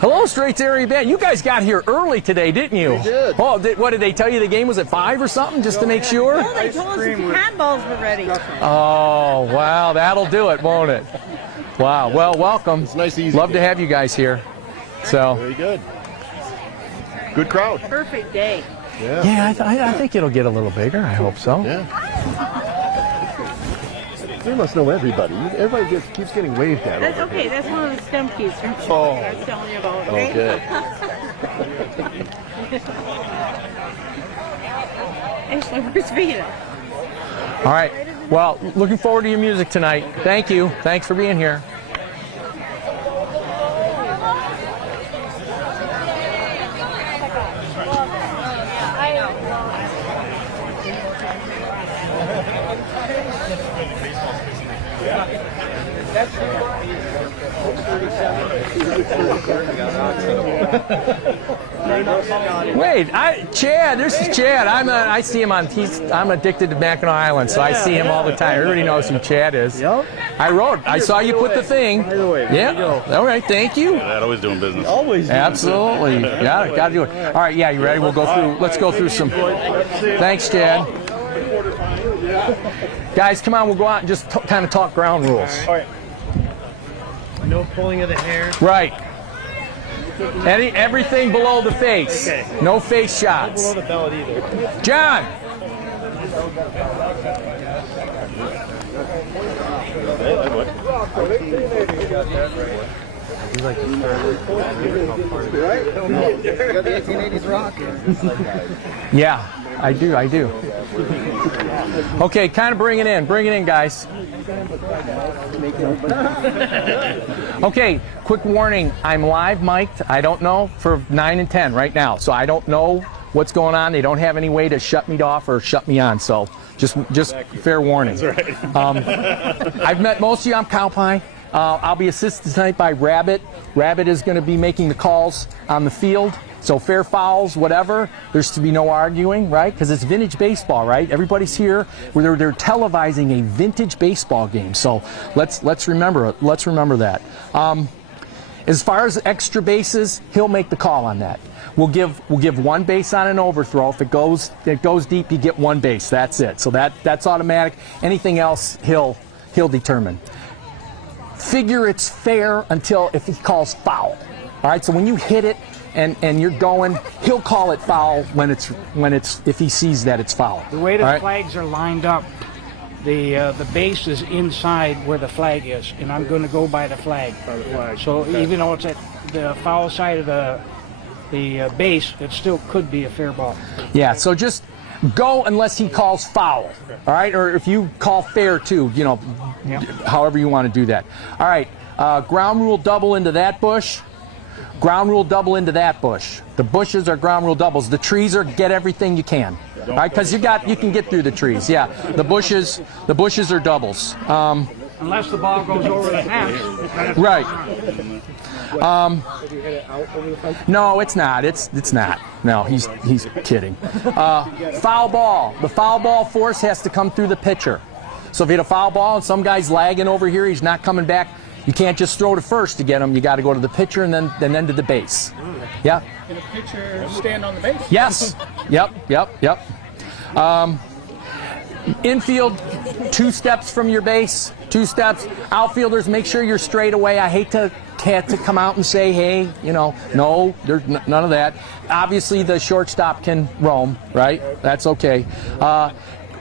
Hello, Straits Area Band. You guys got here early today, didn't you? We did. Oh, what did they tell you? The game was at 5 or something, just to make sure? No, they told us the handballs were ready. Oh, wow, that'll do it, won't it? Wow. Well, welcome. It's nice, easy. Love to have you guys here. So. Very good. Good crowd. Perfect day. Yeah. Yeah, I think it'll get a little bigger. I hope so. Yeah. They must know everybody. Everybody keeps getting waved at. That's okay. That's one of the stem keys from Oh. I was telling you about. Okay. Actually, where's Vita? All right. Well, looking forward to your music tonight. Thank you. Thanks for being here. Wait, Chad. This is Chad. I see him on. I'm addicted to Mackinac Island, so I see him all the time. Everybody knows who Chad is. Yep. I saw you put the thing. By the way, Yeah. All right. Thank you. That always doing business. always. Absolutely. Yeah. Got to do it. All right. Yeah. You ready? We'll go through. Let's go through some. Thanks, Chad. Guys, come on. We'll go out and just kind of talk ground rules. All right. No pulling of the hair. Right. Everything below the face. Okay. No face Not shots. below the belt either. John. Yeah, I do. Okay, kind of bring it in, guys. Okay, quick warning, I'm live mic'd, I don't know, for 9 and 10 right now, so I don't know what's going on. They don't have any way to shut me off or shut me on, so just fair warning. That's right. I've met most of you. I'm Cow Pie. I'll be assisted tonight by Rabbit. Rabbit is going to be making the calls on the field. So fair fouls, whatever, there's to be no arguing, right? Because it's vintage baseball, right? Everybody's here. They're televising a vintage baseball game. So let's remember it. Let's remember that. As far as extra bases, he'll make the call on that. We'll give one base on an overthrow. If it goes deep, you get one base. That's it. So that's automatic. Anything else, he'll determine. Figure it's fair until if he calls foul. All right. So when you hit it and you're going, he'll call it foul when it's if he sees that it's foul. The way the right? flags are lined up, the base is inside where the flag is, and I'm going to go by the flag. So even though it's at the foul side of the base, it still could be a fair ball. Yeah, so just go unless he calls foul, all right? Or if you call fair too, however you want to do that. All right, ground rule double into that bush. Ground rule double into that bush. The bushes are ground rule doubles. The trees are get everything you can, all right? Because you can get through the trees. Yeah, the bushes are doubles. Unless the ball goes over the hash. Right. No, it's not. It's not. No, he's kidding. Foul ball. The foul ball force has to come through the pitcher. So if you hit a foul ball and some guy's lagging over here, he's not coming back. You can't just throw to first to get him. You got to go to the pitcher and then to the base. Yeah. Can the pitcher stand on the base? Yes. Yep. Infield, 2 steps from your base. 2 steps. Outfielders, make sure you're straight away. I hate to come out and say, hey, no, there's none of that. Obviously, the shortstop can roam, right? That's okay.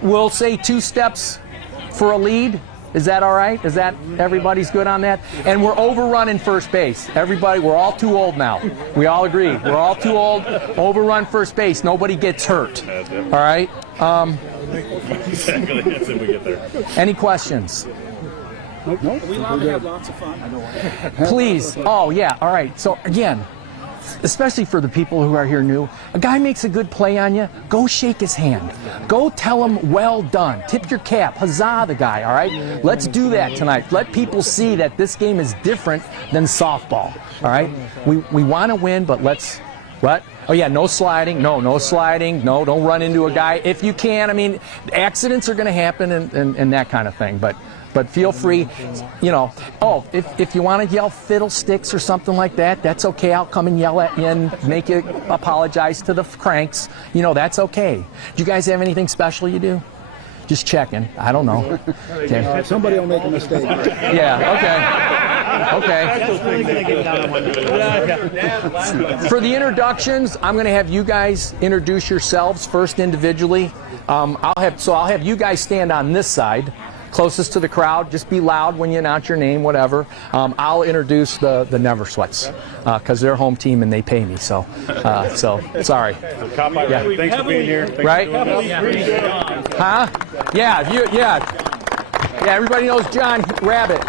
We'll say 2 steps for a lead. Is that all right? Is that everybody's good on that? And we're overrunning first base. Everybody, we're all too old now. We all agree. We're all too old. Overrun first base. Nobody gets hurt. All right? Exactly. That's if we get there. Any questions? Nope. We allowed to have lots of fun. Please. Oh, yeah. All right. So, again, especially for the people who are here new, a guy makes a good play on you, go shake his hand. Go tell him, well done. Tip your cap. Huzzah the guy, all right? Let's do that tonight. Let people see that this game is different than softball, all right? We want to win, but let's, what? Oh, yeah, no sliding. No sliding. No, don't run into a guy. If you can, I mean, accidents are going to happen and that kind of thing, but feel free, you know. Oh, if you want to yell fiddlesticks or something like that, that's okay. I'll come and yell at you and make you apologize to the cranks. You know, that's okay. Do you guys have anything special you do? Just checking. I don't know. Okay. Somebody will make a mistake. Yeah, okay. For the introductions, I'm going to have you guys introduce yourselves first individually. I'll have you guys stand on this side, closest to the crowd. Just be loud when you announce your name, whatever. I'll introduce the Never Sweats because they're home team and they pay me. So sorry. Yeah. Thanks for being here. Thanks Right? for doing this. Huh? Yeah. Everybody knows John Rabbit.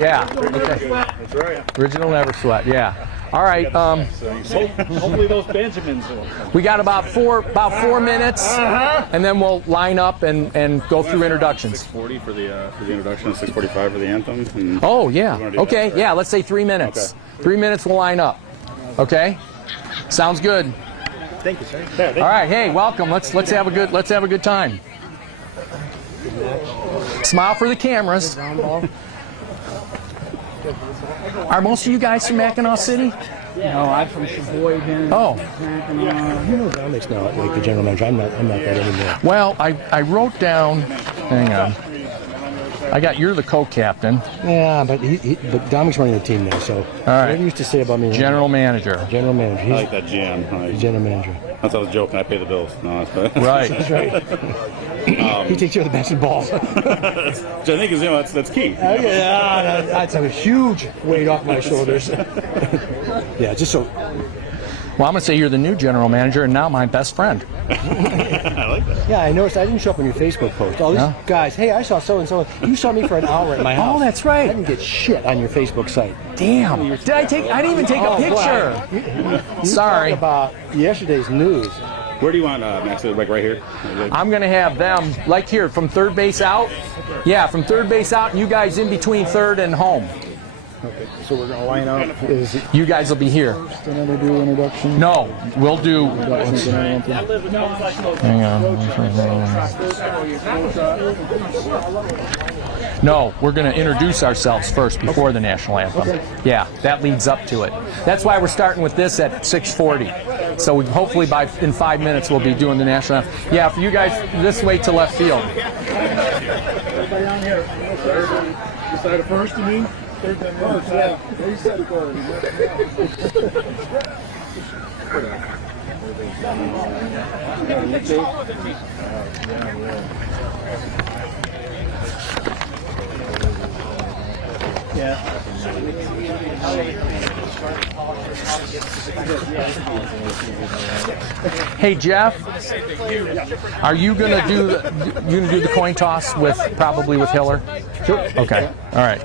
Yeah. Okay. That's right. Original Never Sweat. Yeah. All right. Hopefully those Benjamins will. We got about 4 minutes, and then we'll line up and go through introductions. 6:40 for the introduction, 6:45 for the anthem. And Oh yeah. wanna do Okay. that, right? Yeah. Let's say 3 minutes. Okay. 3 minutes. We'll line up. Okay. Sounds good. Thank you, sir. All right. Hey, welcome. Let's have a good time. Smile for the cameras. Are most of you guys from Mackinaw City? No, I'm from Sheboygan. Oh. You know Dominic's now like the general manager. I'm not that anymore. Well, I wrote down. Hang on. I got you're the co-captain, Yeah, but but Dominic's running the team now, so right. whatever you used to say about me. general manager. General manager. I He's like that GM. I like- general manager. That's I was joking. I pay the bills. No, that's bad. Right. That's right. He takes care of the bats and balls. Which I think is that's key. Yeah, that's a huge weight off my shoulders. Yeah, just so. Well, I'm going to say you're the new general manager and now my best friend. I like that. Yeah, I noticed I didn't show up on your Facebook post. All these No? guys, hey, I saw so and so. You saw me for an hour at my house. Oh, that's right. I didn't get shit on your Facebook site. Damn. I didn't even take a picture. You Sorry. talk about yesterday's news. Where do you want Max? Like right here? I'm going to have them, like here, from third base out. Yeah, from third base out, and you guys in between third and home. Okay, so we're gonna line up. Is it You guys will be here. then we do introduction? No, we'll do. Hang on. No, we're going to introduce ourselves first before the national anthem. Yeah, that leads up to it. That's why we're starting with this at 6:40. So hopefully in 5 minutes we'll be doing the national anthem. Yeah, for you guys, this way to left field. Everybody on here. This side of first, you mean? Third and first, yeah. He said it already. Hey Jeff, are you gonna do the coin toss probably with Hiller? Sure. Okay. All right.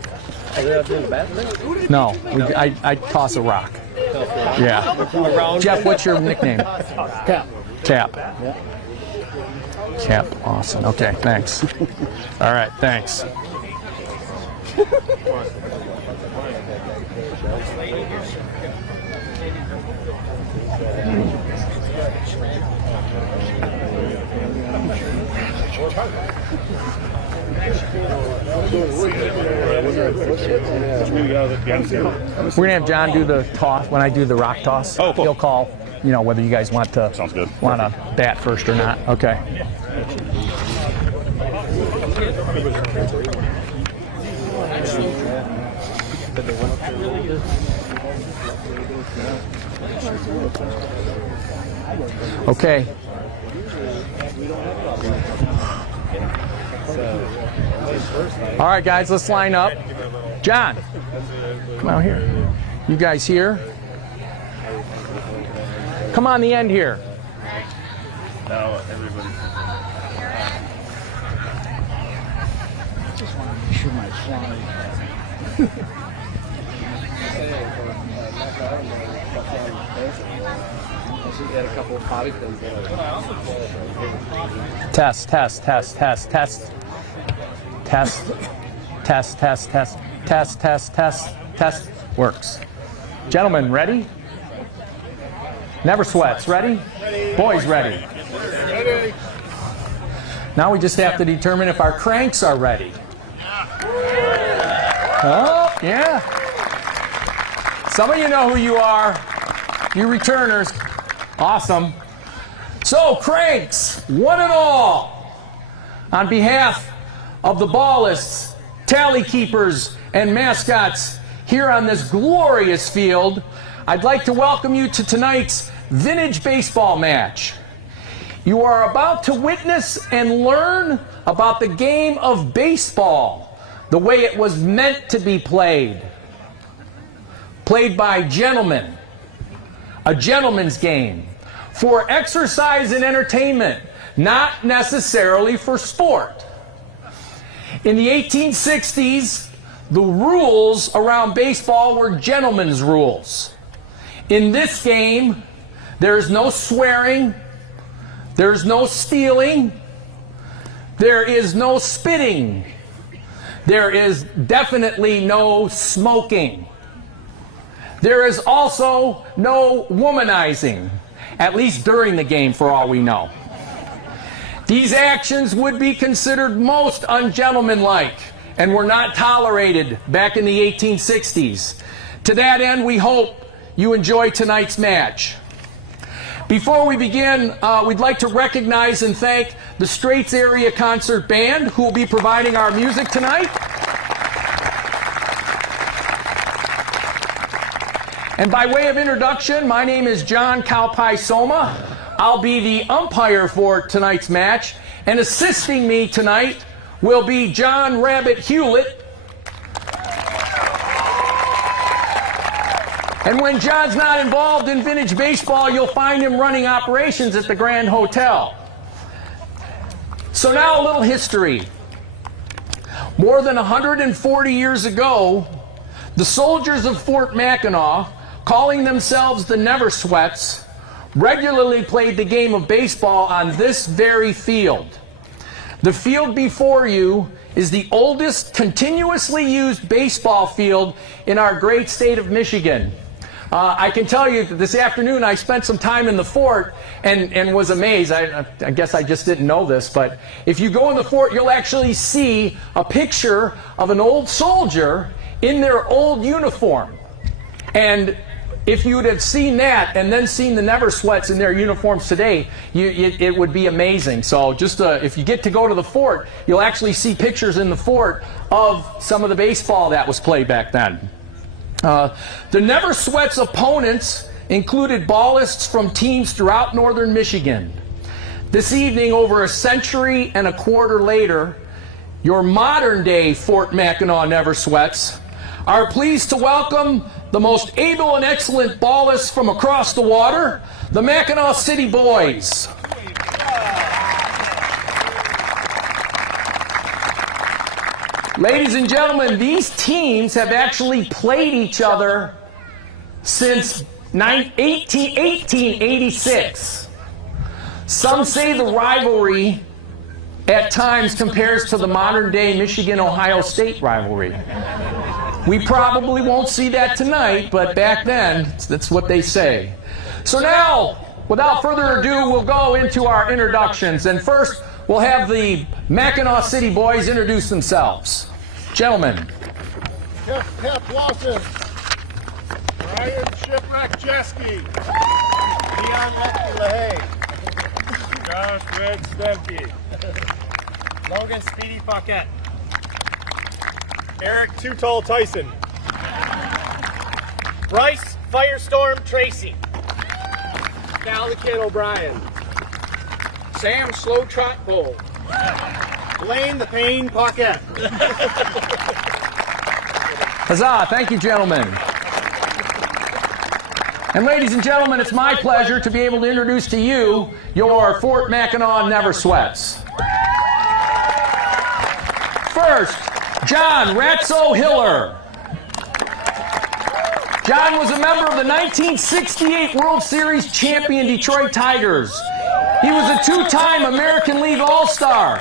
No, I toss a rock. Yeah. Jeff, what's your nickname? Cap. Cap. Awesome. Okay. Thanks. All right. Thanks. We're gonna have John do the toss when I do the rock toss. Oh, cool. He'll call, whether you guys want to Sounds good. bat first or not. Okay. Okay. All right, guys, let's line up. John, come out here. You guys here? Come on the end here. Now everybody. Test, test, test, test, test. Test, test, test, test, test, test, test, test. Works. Gentlemen, ready? Never Sweats, ready? Boys, ready? Now we just have to determine if our cranks are ready. Oh, yeah. Some of you know who you are. You returners. Awesome. So, cranks, one and all, on behalf of the ballists, tally keepers, and mascots here on this glorious field, I'd like to welcome you to tonight's vintage baseball match. You are about to witness and learn about the game of baseball, the way it was meant to be played. Played by gentlemen, a gentleman's game, for exercise and entertainment, not necessarily for sport. In the 1860s, the rules around baseball were gentlemen's rules. In this game, there's no swearing, there's no stealing, there is no spitting, there is definitely no smoking. There is also no womanizing, at least during the game for all we know. These actions would be considered most ungentlemanlike and were not tolerated back in the 1860s. To that end, we hope you enjoy tonight's match. Before we begin, we'd like to recognize and thank the Straits Area Concert Band, who will be providing our music tonight. And by way of introduction, my name is John Cowpie Soma. I'll be the umpire for tonight's match, and assisting me tonight will be John Rabbit Hewlett. And when John's not involved in vintage baseball, you'll find him running operations at the Grand Hotel. So now a little history. More than 140 years ago, the soldiers of Fort Mackinac, calling themselves the Never Sweats, regularly played the game of baseball on this very field. The field before you is the oldest continuously used baseball field in our great state of Michigan. I can tell you that this afternoon I spent some time in the fort and was amazed. I guess I just didn't know this, but if you go in the fort, you'll actually see a picture of an old soldier in their old uniform. And if you would have seen that and then seen the Never Sweats in their uniforms today, it would be amazing. So just if you get to go to the fort, you'll actually see pictures in the fort of some of the baseball that was played back then. The Never Sweats opponents included ballists from teams throughout northern Michigan. This evening, over a century and a quarter later, your modern-day Fort Mackinac Never Sweats are pleased to welcome the most able and excellent ballists from across the water, the Mackinaw City Boys. Ladies and gentlemen, these teams have actually played each other since 1886. Some say the rivalry at times compares to the modern-day Michigan-Ohio State rivalry. We probably won't see that tonight, but back then, that's what they say. So now, without further ado, we'll go into our introductions. And first, we'll have the Mackinaw City Boys introduce themselves. Gentlemen. Kep Lawson. Ryan Shipwreck Jeske. Leon LaHaye. Josh Red Stemke. Logan Speedy Paquette. Eric Too Tall Tyson. Bryce Firestorm Tracy. Cal the Kid O'Brien. Sam Slow Trot Bowl. Blaine the Pain Paquette. Huzzah. Thank you, gentlemen. And ladies and gentlemen, it's my pleasure to be able to introduce to you your Fort Mackinac Never Sweats. First, John Ratso Hiller. John was a member of the 1968 World Series champion Detroit Tigers. He was a two-time American League All-Star.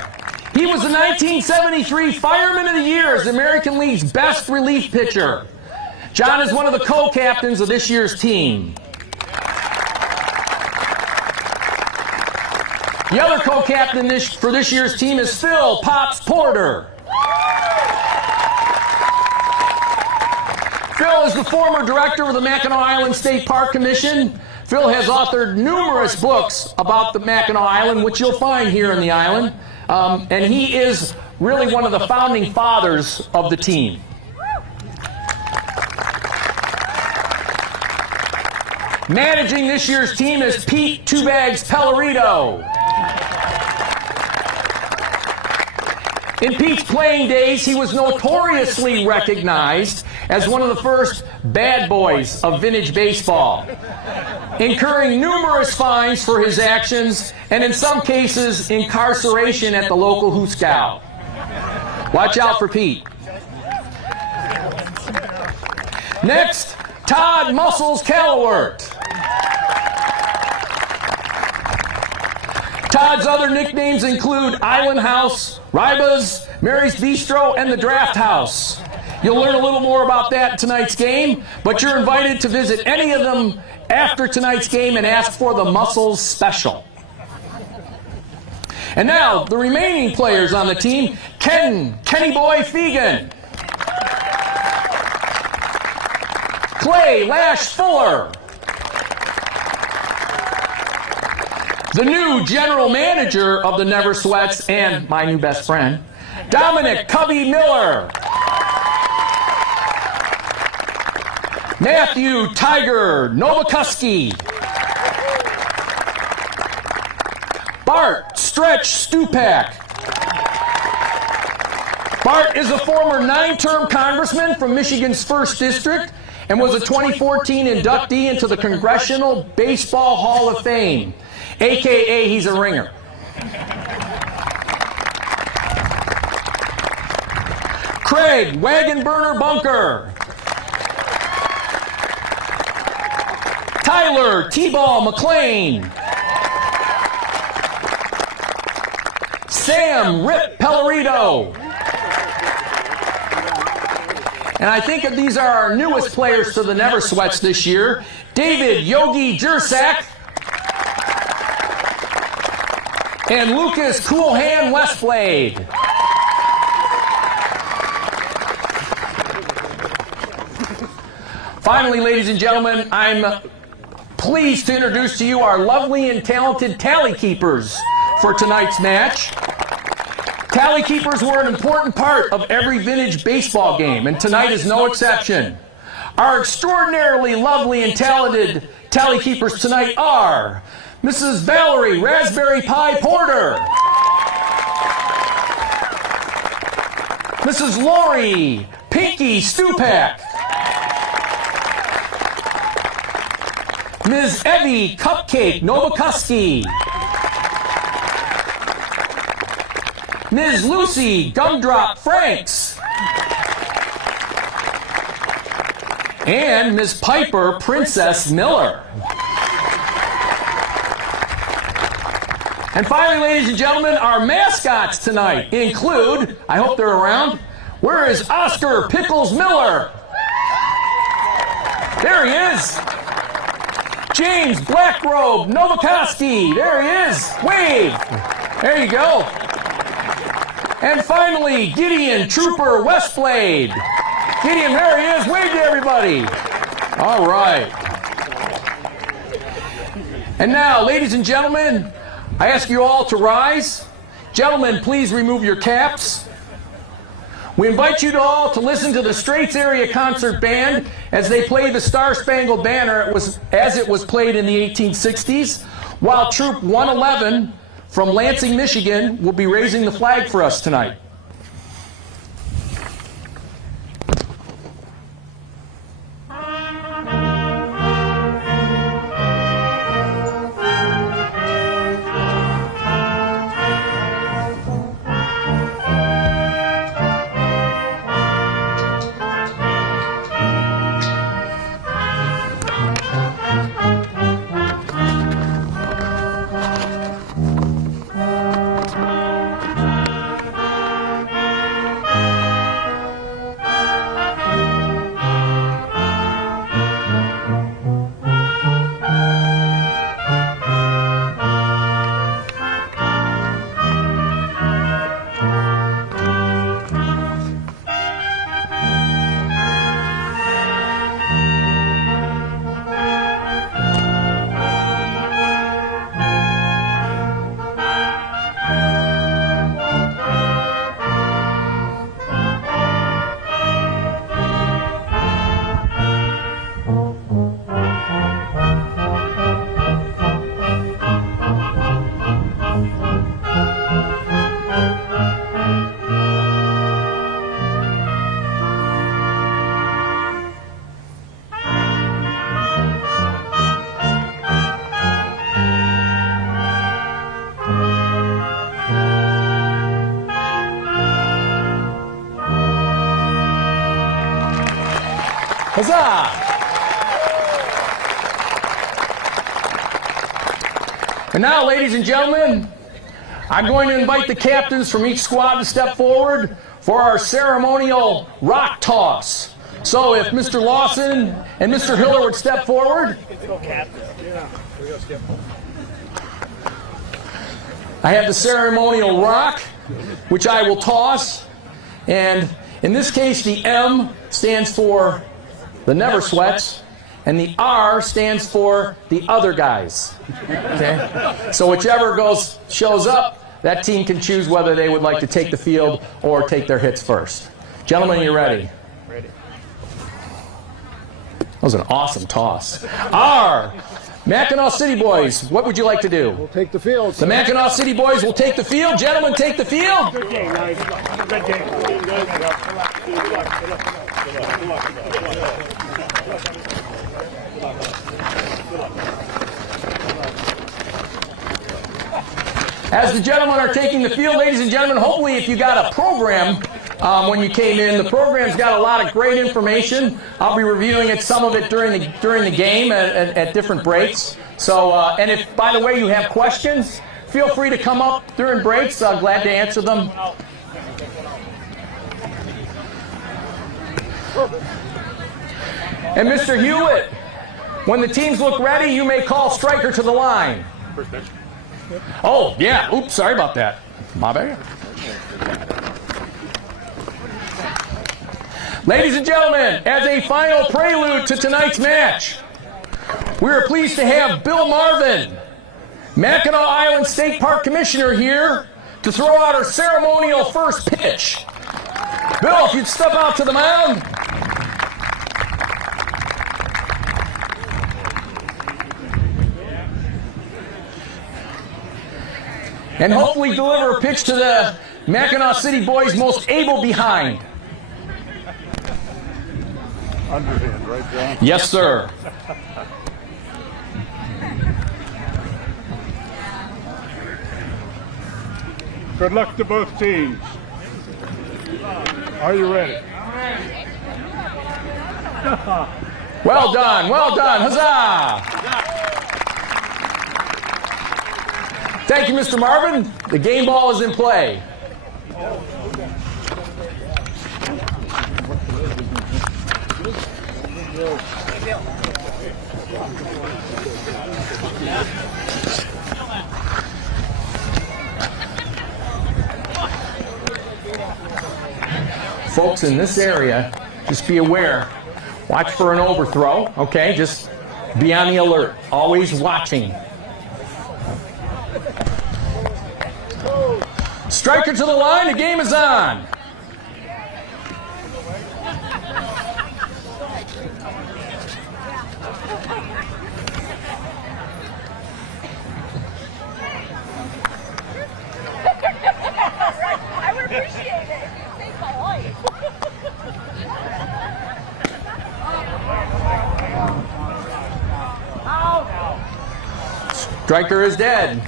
He was the 1973 Fireman of the Year as the American League's best relief pitcher. John is one of the co-captains of this year's team. The other co-captain for this year's team is Phil Pops Porter. Phil is the former director of the Mackinac Island State Park Commission. Phil has authored numerous books about the Mackinac Island, which you'll find here in the island. And he is really one of the founding fathers of the team. Managing this year's team is Pete Two Bags Pellerito. In Pete's playing days, he was notoriously recognized as one of the first bad boys of vintage baseball, incurring numerous fines for his actions and in some cases incarceration at the local hooscow. Watch out for Pete. Next, Todd Muscles Callowert. Todd's other nicknames include Island House, Ribas, Mary's Bistro, and the Draft House. You'll learn a little more about that in tonight's game, but you're invited to visit any of them after tonight's game and ask for the Muscles Special. And now, the remaining players on the team, Kenny Boy Fegan, Clay Lash Fuller, the new general manager of the Never Sweats and my new best friend, Dominic Cubby Miller, Matthew Tiger Novakuski, Bart Stretch Stupak. Bart is a former 9-term congressman from Michigan's 1st District and was a 2014 inductee into the Congressional Baseball Hall of Fame, a.k.a. he's a ringer. Craig Wagon Burner Bunker. Tyler T-Ball McLean. Sam Rip Pellerito. And I think that these are our newest players to the Never Sweats this year. David Yogi Jersak and Lucas Coolhand Westblade. Finally, ladies and gentlemen, I'm pleased to introduce to you our lovely and talented tally keepers for tonight's match. Tally keepers were an important part of every vintage baseball game, and tonight is no exception. Our extraordinarily lovely and talented tally keepers tonight are Mrs. Valerie Raspberry Pie Porter, Mrs. Lori Pinky Stupak, Ms. Evie Cupcake Novakuski, Ms. Lucy Gumdrop Franks, and Ms. Piper Princess Miller. And finally, ladies and gentlemen, our mascots tonight include, I hope they're around, where is Oscar Pickles Miller? There he is. James Blackrobe Novakoski, there he is. Wave. There you go. And finally, Gideon Trooper Westblade. Gideon, there he is. Wave to everybody. All right. And now, ladies and gentlemen, I ask you all to rise. Gentlemen, please remove your caps. We invite you all to listen to the Straits Area Concert Band as they play the Star Spangled Banner as it was played in the 1860s, while Troop 111 from Lansing, Michigan will be raising the flag for us tonight. Huzzah! And now, ladies and gentlemen, I'm going to invite the captains from each squad to step forward for our ceremonial rock toss. So if Mr. Lawson and Mr. Hiller would step forward. I have the ceremonial rock, which I will toss. And in this case, the M stands for the Never Sweats, and the R stands for the other guys. Okay? So whichever shows up, that team can choose whether they would like to take the field or take their hits first. Gentlemen, you ready? Ready. That was an awesome toss. R, Mackinaw City Boys, what would you like to do? We'll take the field. The Mackinaw City Boys will take the field. Gentlemen, take the field. Good game, guys. Good game. As the gentlemen are taking the field, ladies and gentlemen, hopefully if you got a program when you came in, the program's got a lot of great information. I'll be reviewing some of it during the game at different breaks. So, and if, by the way, you have questions, feel free to come up during breaks. I'm glad to answer them. And Mr. Hewitt, when the teams look ready, you may call striker to the line. Oh, yeah. Oops, sorry about that. My bad. Ladies and gentlemen, as a final prelude to tonight's match, we are pleased to have Bill Marvin, Mackinac Island State Park Commissioner, here to throw out our ceremonial first pitch. Bill, if you'd step out to the mound. And hopefully deliver a pitch to the Mackinaw City Boys' most able behind. Underhand, right, John? Yes, sir. Good luck to both teams. Are you ready? Well done, well done. Huzzah! Thank you, Mr. Marvin. The game ball is in play. Folks in this area, just be aware. Watch for an overthrow, okay? Just be on the alert. Always watching. Striker to the line, the game is on. I would appreciate it. You saved my life. Striker is dead.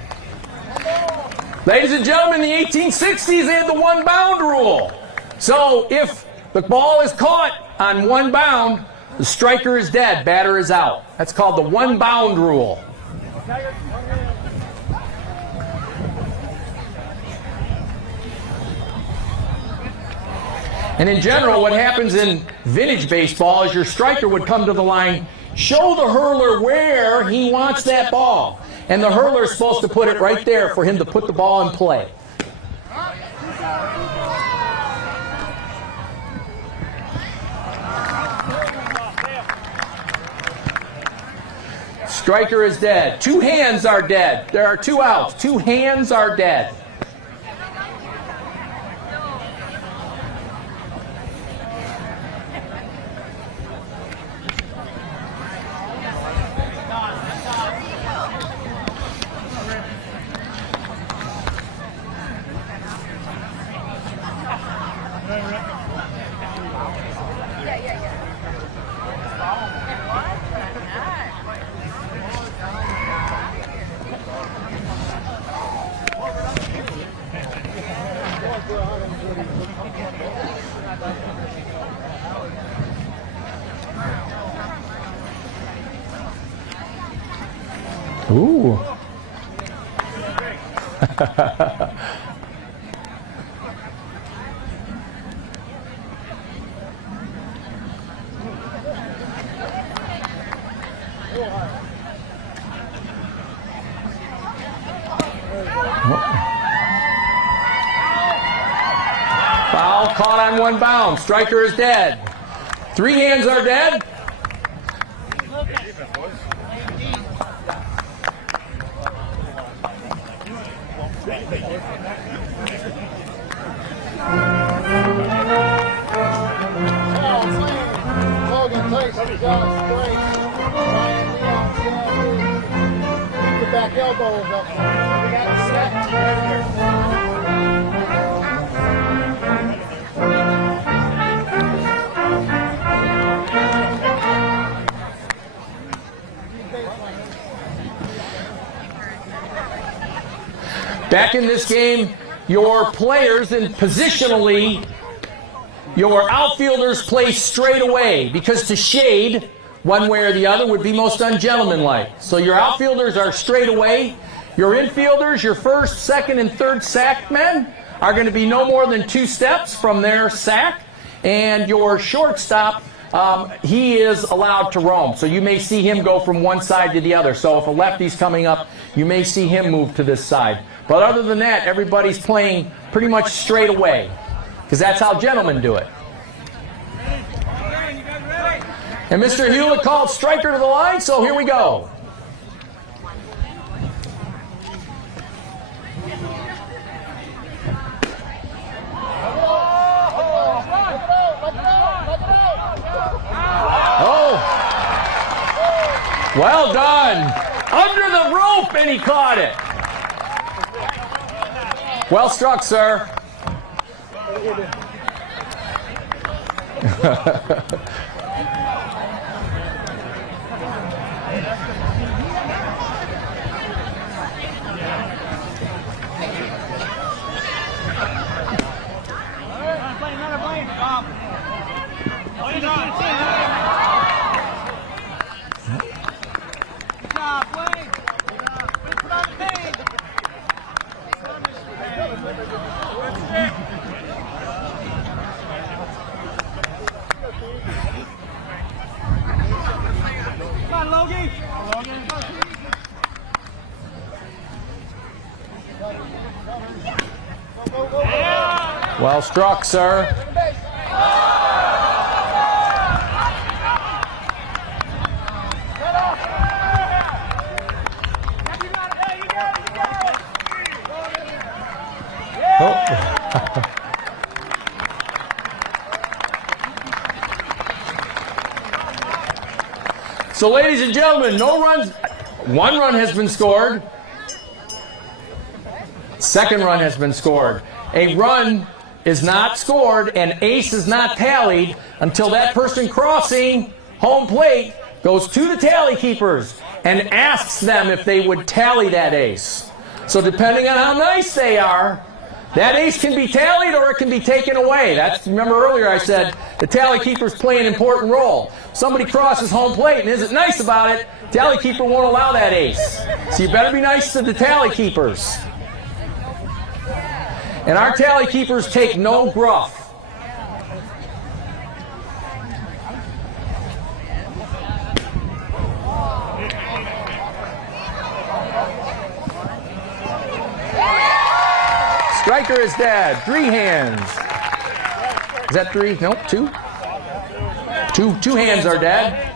Ladies and gentlemen, in the 1860s, they had the one bound rule. So if the ball is caught on one bound, the striker is dead, batter is out. That's called the one bound rule. And in general, what happens in vintage baseball is your striker would come to the line, show the hurler where he wants that ball. And the hurler is supposed to put it right there for him to put the ball in play. Striker is dead. Two hands are dead. There are two outs. Two hands are dead. Ooh. Foul caught on one bound. Striker is dead. 3 hands are dead. Back elbows up. We got set. Back in this game, your players and positionally, your outfielders play straight away because to shade one way or the other would be most ungentlemanlike. So your outfielders are straight away. Your infielders, your first, second, and third sack men are going to be no more than 2 steps from their sack. And your shortstop, he is allowed to roam. So you may see him go from one side to the other. So if a lefty's coming up, you may see him move to this side. But other than that, everybody's playing pretty much straight away because that's how gentlemen do it. And Mr. Hewlett called striker to the line, so here we go. Oh, well done. Under the rope, and he caught it. Well struck, sir. Well struck, sir. So, ladies and gentlemen, no runs. 1 run has been scored. 2nd run has been scored. A run is not scored and ace is not tallied until that person crossing home plate goes to the tally keepers and asks them if they would tally that ace. So depending on how nice they are, that ace can be tallied or it can be taken away. Remember earlier I said the tally keepers play an important role. Somebody crosses home plate and isn't nice about it, tally keeper won't allow that ace. So you better be nice to the tally keepers. And our tally keepers take no gruff. Striker is dead. 3 hands. Is that 3? No, 2. 2 hands are dead.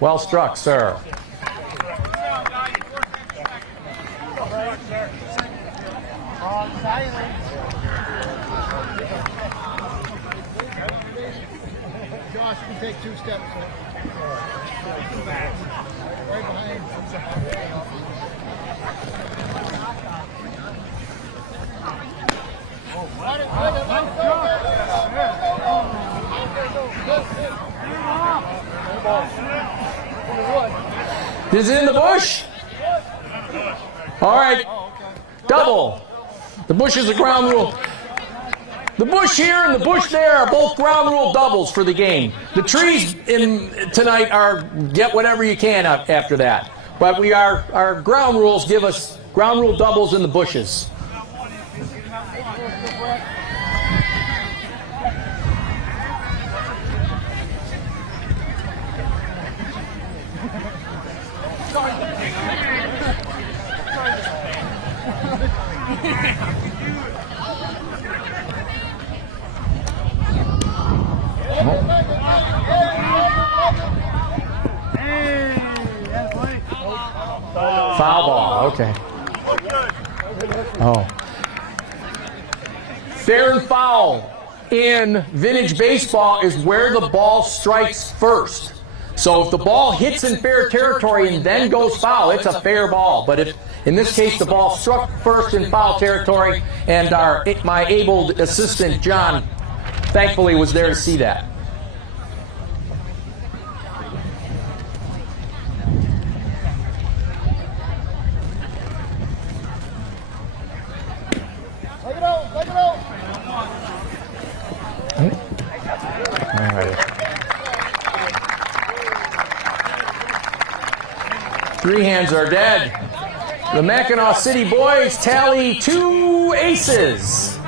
Well struck, sir. Josh, you can take 2 steps. Right behind. Is it in the bush? All right. Double. The bush is a ground rule. The bush here and the bush there are both ground rule doubles for the game. The trees in tonight are get whatever you can after that. But our ground rules give us ground rule doubles in the bushes. Foul ball, okay. Oh. Fair and foul in vintage baseball is where the ball strikes first. So if the ball hits in fair territory and then goes foul, it's a fair ball. But if, in this case, the ball struck first in foul territory, and my able assistant, John, thankfully was there to see that. All right. 3 hands are dead. The Mackinaw City Boys tally 2 aces.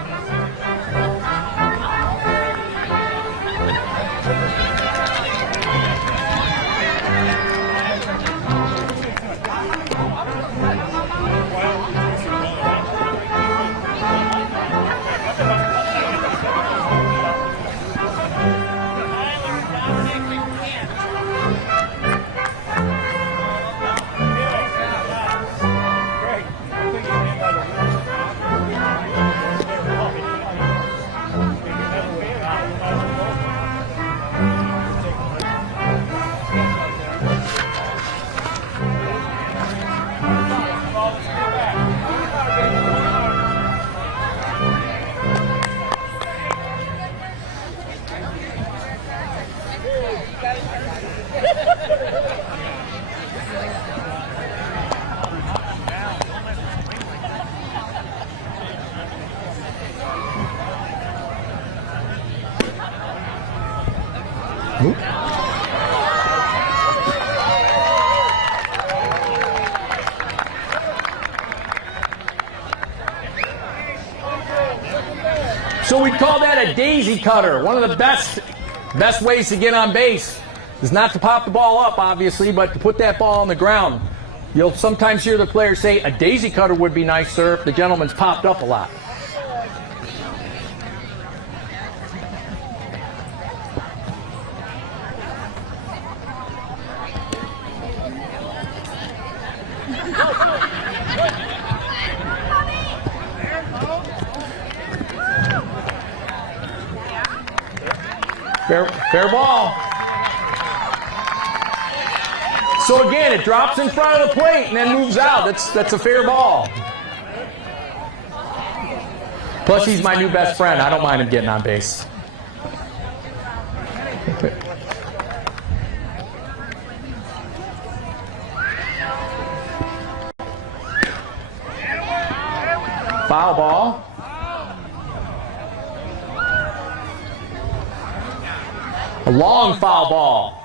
So we call that a daisy cutter. One of the best ways to get on base is not to pop the ball up, obviously, but to put that ball on the ground. You'll sometimes hear the players say, a daisy cutter would be nice, sir, if the gentleman's popped up a lot. Fair ball. So again, it drops in front of the plate and then moves out. That's a fair ball. Plus, he's my new best friend. I don't mind him getting on base. Foul ball. A long foul ball.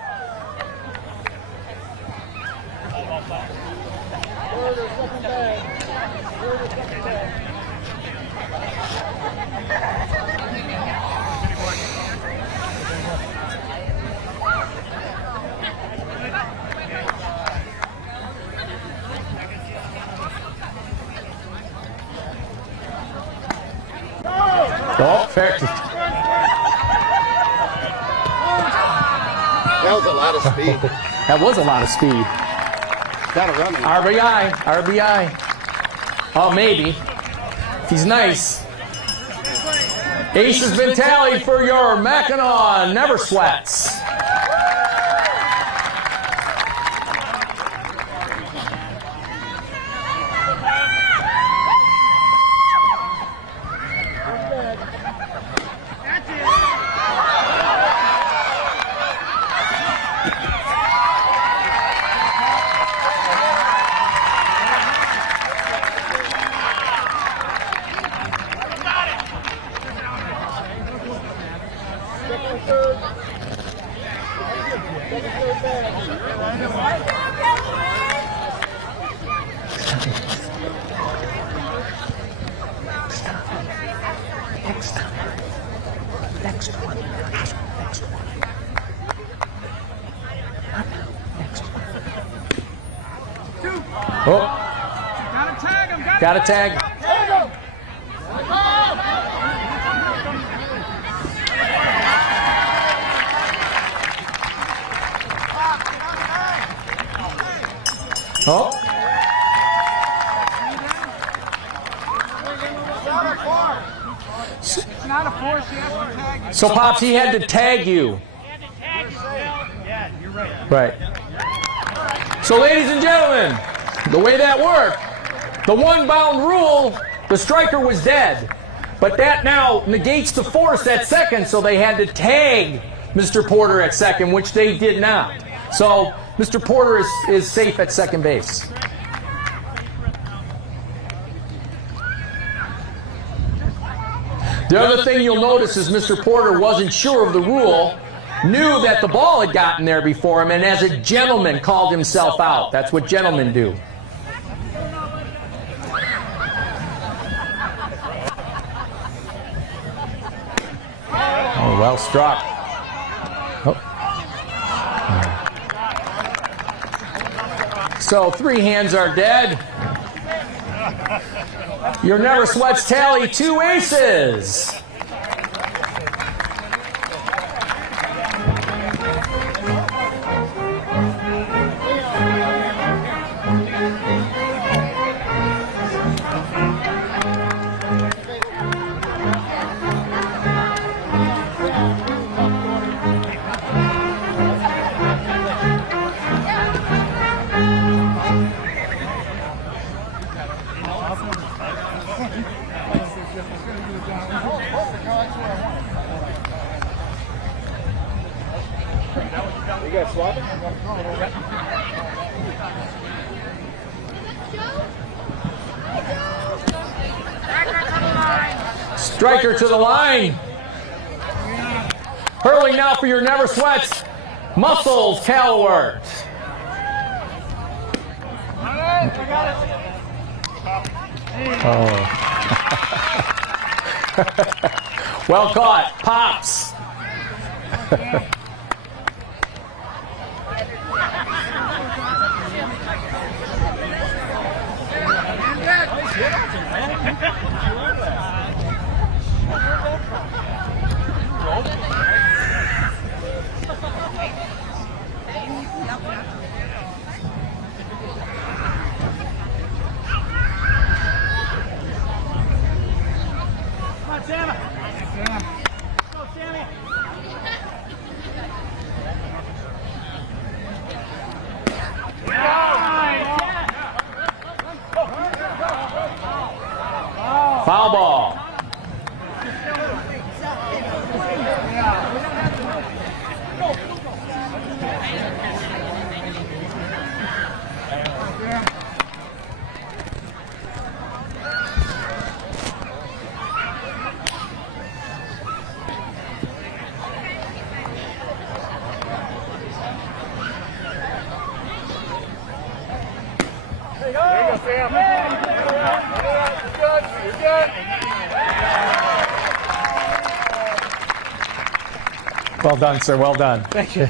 Oh, fair. That was a lot of speed. That was a lot of speed. Kind of running. RBI. Oh, maybe. If he's nice. Ace has been tallied for your Mackinaw Never Sweats. Oh. Got a tag. Oh. It's not a force, he has to tag you. So, Pops, he had to tag you. Yeah, you're right. Right. So, ladies and gentlemen, the way that worked, the one-bound rule, the striker was dead. But that now negates the force at second, so they had to tag Mr. Porter at second, which they did not. So, Mr. Porter is safe at second base. The other thing you'll notice is Mr. Porter wasn't sure of the rule, knew that the ball had gotten there before him, and as a gentleman called himself out. That's what gentlemen do. Oh, well struck. Oh. So 3 hands are dead. Your Never Sweats tally 2 aces. You guys swapping? Striker to the line. Hurling now for your Never Sweats, Muscles Calvert. Oh. Well caught, Pops. Foul ball. Well done, sir. Well done. Thank you.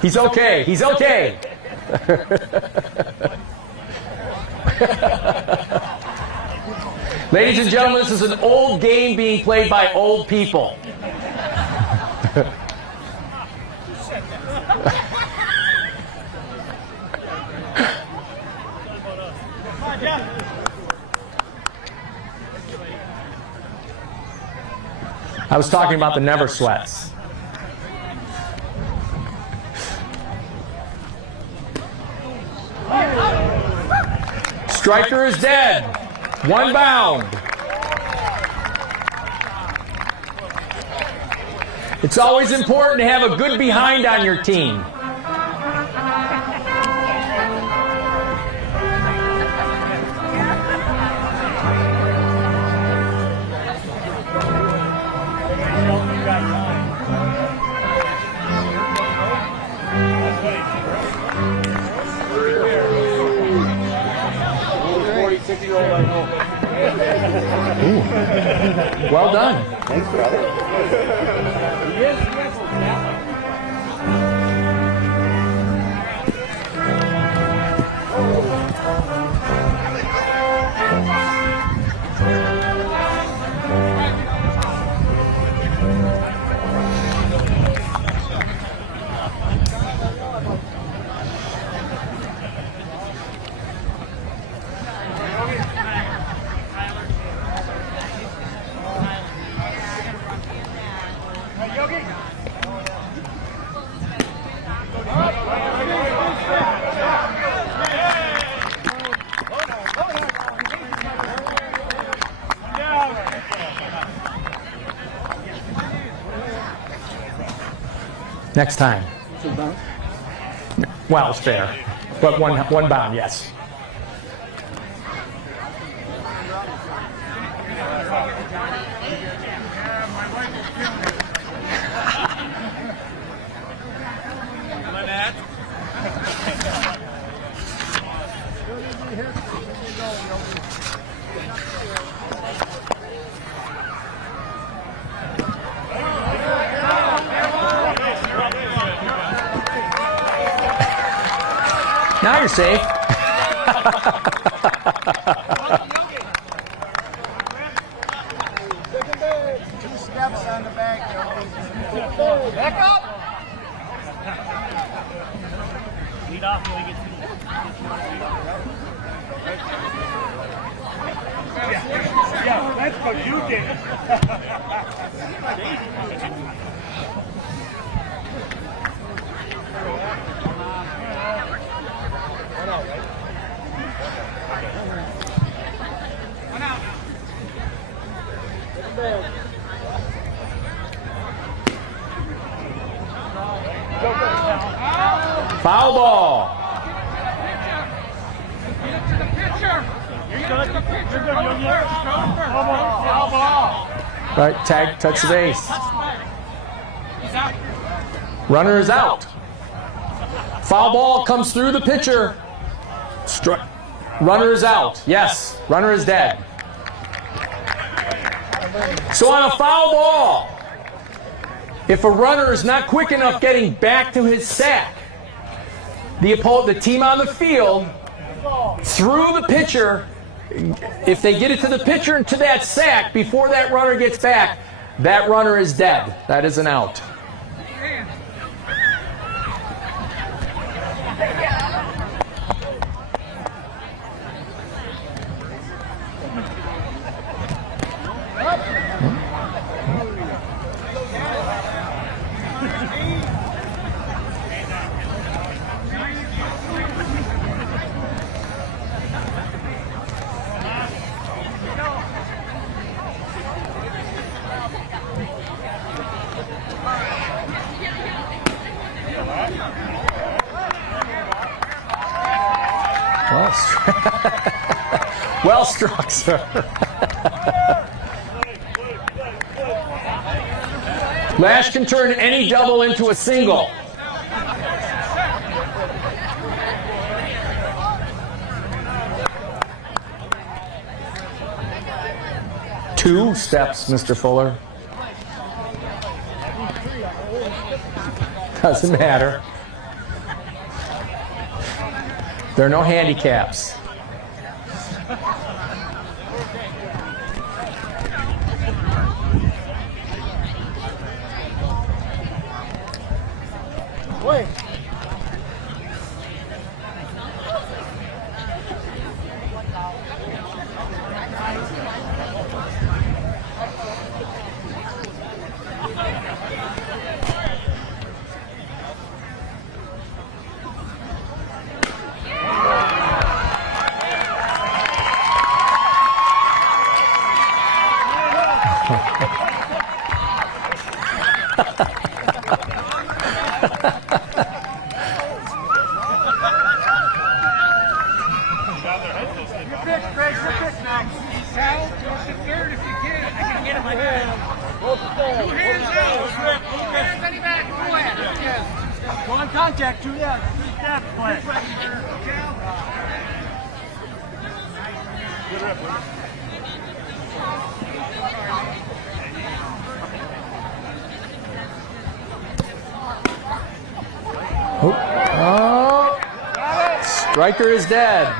He's okay. He's okay. Ladies and gentlemen, this is an old game being played by old people. I was talking about the Never Sweats. Striker is dead. One bound. It's always important to have a good behind on your team. You got time. Thanks, brother. Next time. Well, it's fair. But one bound, yes. Now you're safe. Two steps on the back. Back up. Lead off when we get yeah, that's what you did. Foul ball. Right, tag, touch the base. Runner is out. Foul ball comes through the pitcher. Runner is out. Yes, runner is dead. So on a foul ball, if a runner is not quick enough getting back to his sack, the team on the field, through the pitcher, if they get it to the pitcher and to that sack before that runner gets back, that runner is dead. That is an out. Well struck, sir. Lash can turn any double into a single. Two steps, Mr. Fuller. Doesn't matter. There are no handicaps. Wait. Contact to that. Striker is dead.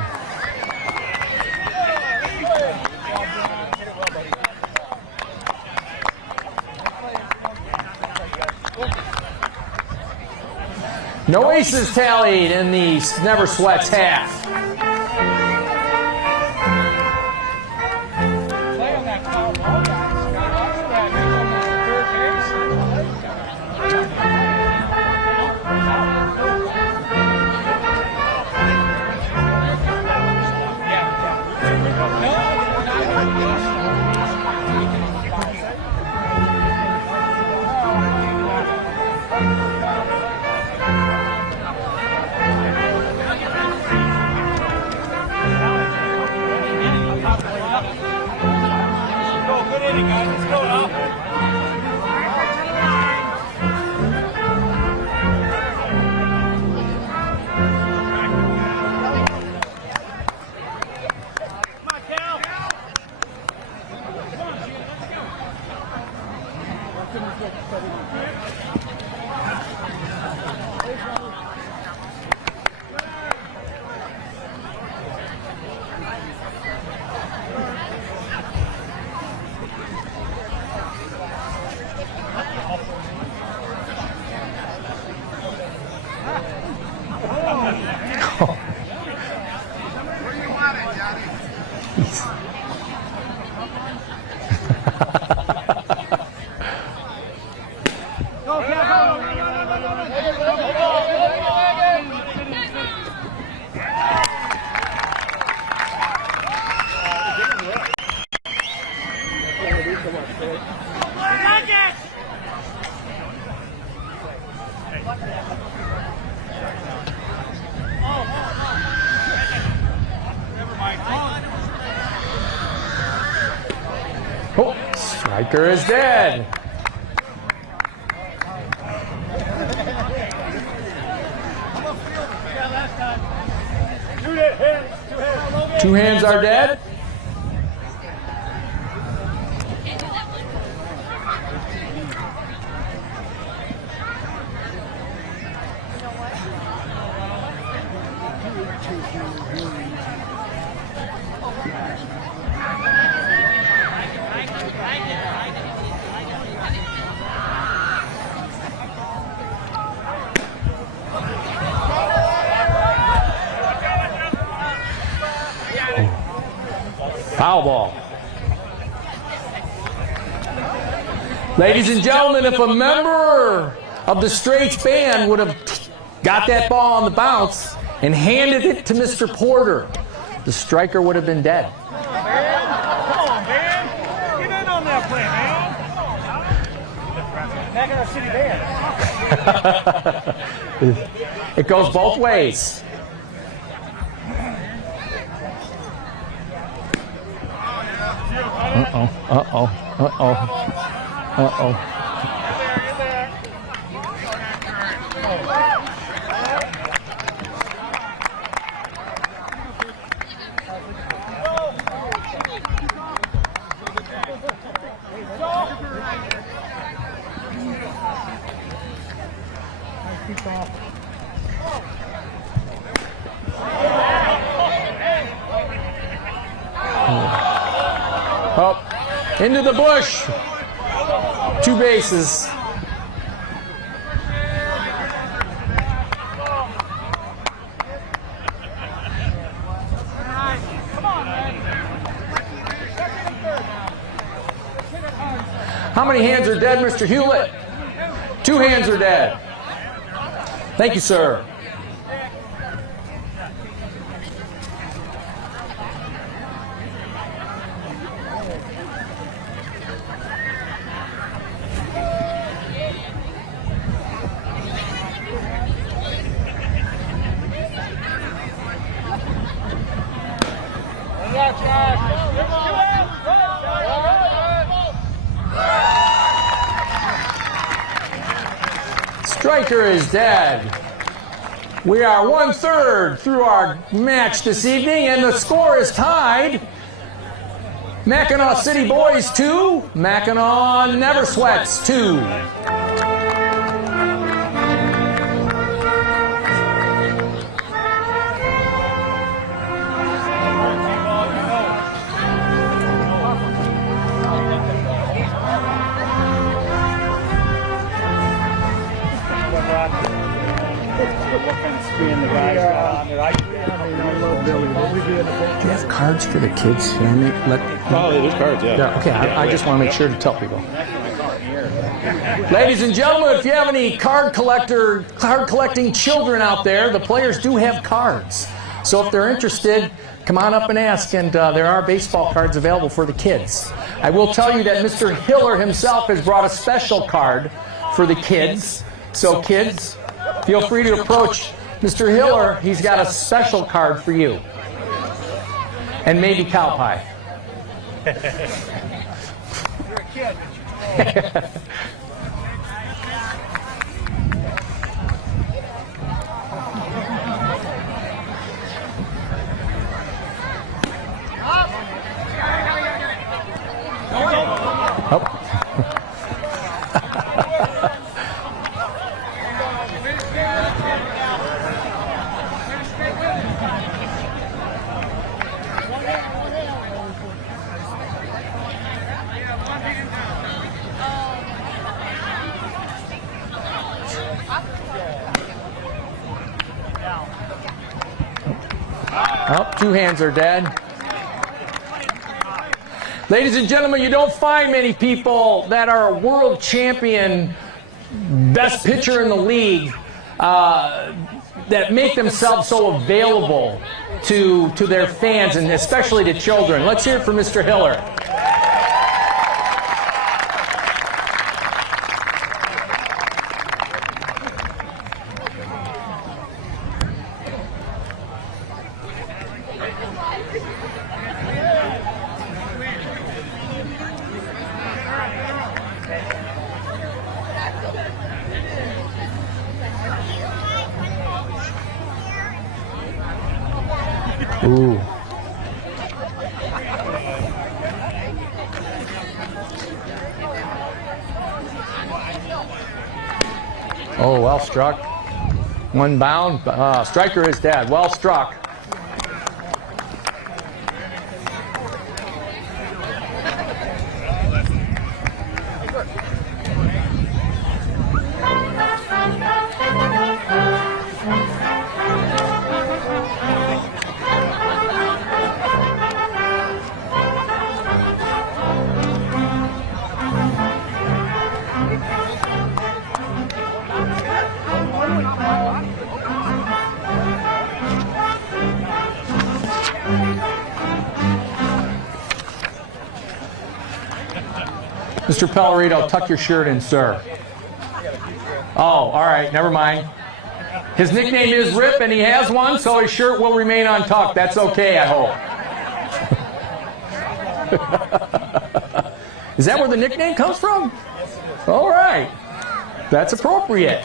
No aces tallied in the Never Sweats half. Oh, striker is dead. Two hands are dead. Foul ball. Ladies and gentlemen, if a member of the Straits band would have got that ball on the bounce and handed it to Mr. Porter, the striker would have been dead. Come on, man. Get in on that play, man. Mackinaw City Band. It goes both ways. Uh-oh, uh-oh, uh-oh, uh-oh. Up, into the bush. 2 bases. How many hands are dead, Mr. Hewlett? 2 hands are dead. Thank you, sir. Striker is dead. We are 1/3 through our match this evening, and the score is tied. Mackinaw City Boys 2, Mackinaw Never Sweats 2. spin the guys got on there. I love Billy. What we do in the boat. Do you have cards for the kids? Can I let Oh, there's cards, yeah. Yeah, okay, I just want to make sure to tell people. Ladies and gentlemen, if you have any card collecting children out there, the players do have cards. So if they're interested, come on up and ask, and there are baseball cards available for the kids. I will tell you that Mr. Hiller himself has brought a special card for the kids. So kids, feel free to approach Mr. Hiller. He's got a special card for you. And maybe cow pie. You're a kid. Oh, two hands are dead. Ladies and gentlemen, you don't find many people that are a world champion, best pitcher in the league, that make themselves so available to their fans and especially to children. Let's hear it for Mr. Hiller. Ooh. Oh, well struck. One bound. Striker is dead. Well struck. Mr. Pellerito, tuck your shirt in, sir. Oh, all right, never mind. His nickname is Rip, and he has one, so his shirt will remain untucked. That's okay, I hope. Is that where the nickname comes from? All right. That's appropriate.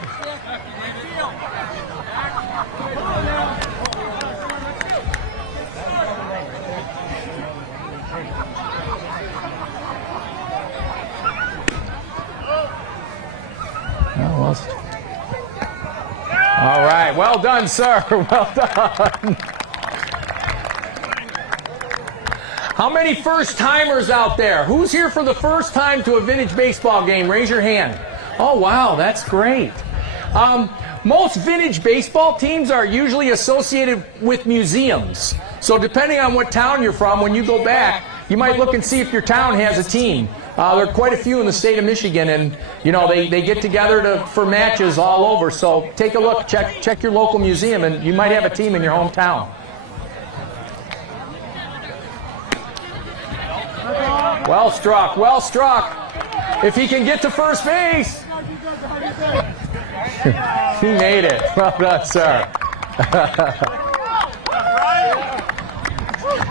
All right, well done, sir. Well done. How many first-timers out there? Who's here for the first time to a vintage baseball game? Raise your hand. Oh, wow, that's great. Most vintage baseball teams are usually associated with museums. So depending on what town you're from, when you go back, you might look and see if your town has a team. There are quite a few in the state of Michigan, and you know they get together for matches all over. So take a look, check your local museum, and you might have a team in your hometown. Well struck, well struck. If he can get to first base. He made it. Well done, sir.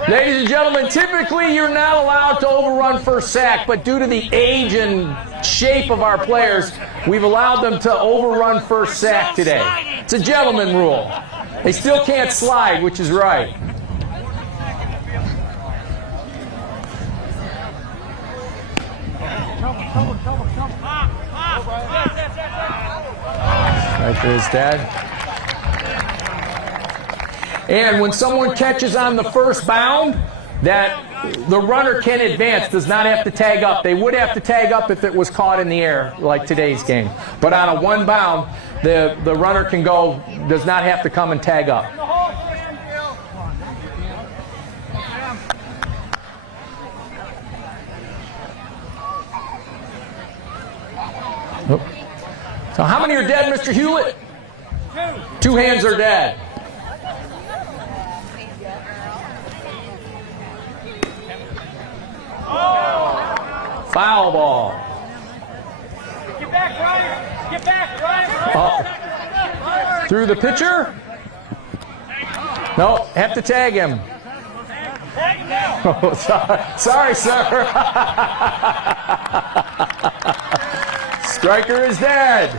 Ladies and gentlemen, typically you're not allowed to overrun first sack, but due to the age and shape of our players, we've allowed them to overrun first sack today. It's a gentleman rule. They still can't slide, which is right. Striker is dead. And when someone catches on the first bound, that the runner can advance, does not have to tag up. They would have to tag up if it was caught in the air, like today's game. But on a one bound, the runner can go, does not have to come and tag up. So how many are dead, Mr. Hewlett? Two hands are dead. Foul ball. Get back, Ryan! Get back, Ryan! Through the pitcher? No, have to tag him. Oh, sorry, sir. Striker is dead.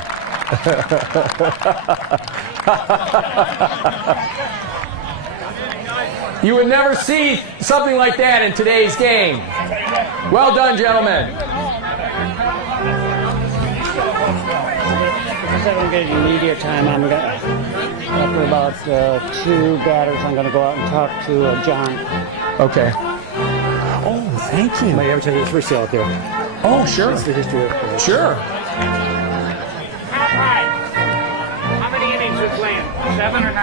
You would never see something like that in today's game. Well done, gentlemen. Because I don't get any media time, after about 2 batters, I'm going to go out and talk to John. Okay. Oh, thank you. Might ever tell you the first sale out there. Oh, sure. That's the history of it. Sure. How many innings are playing? 7 or 9?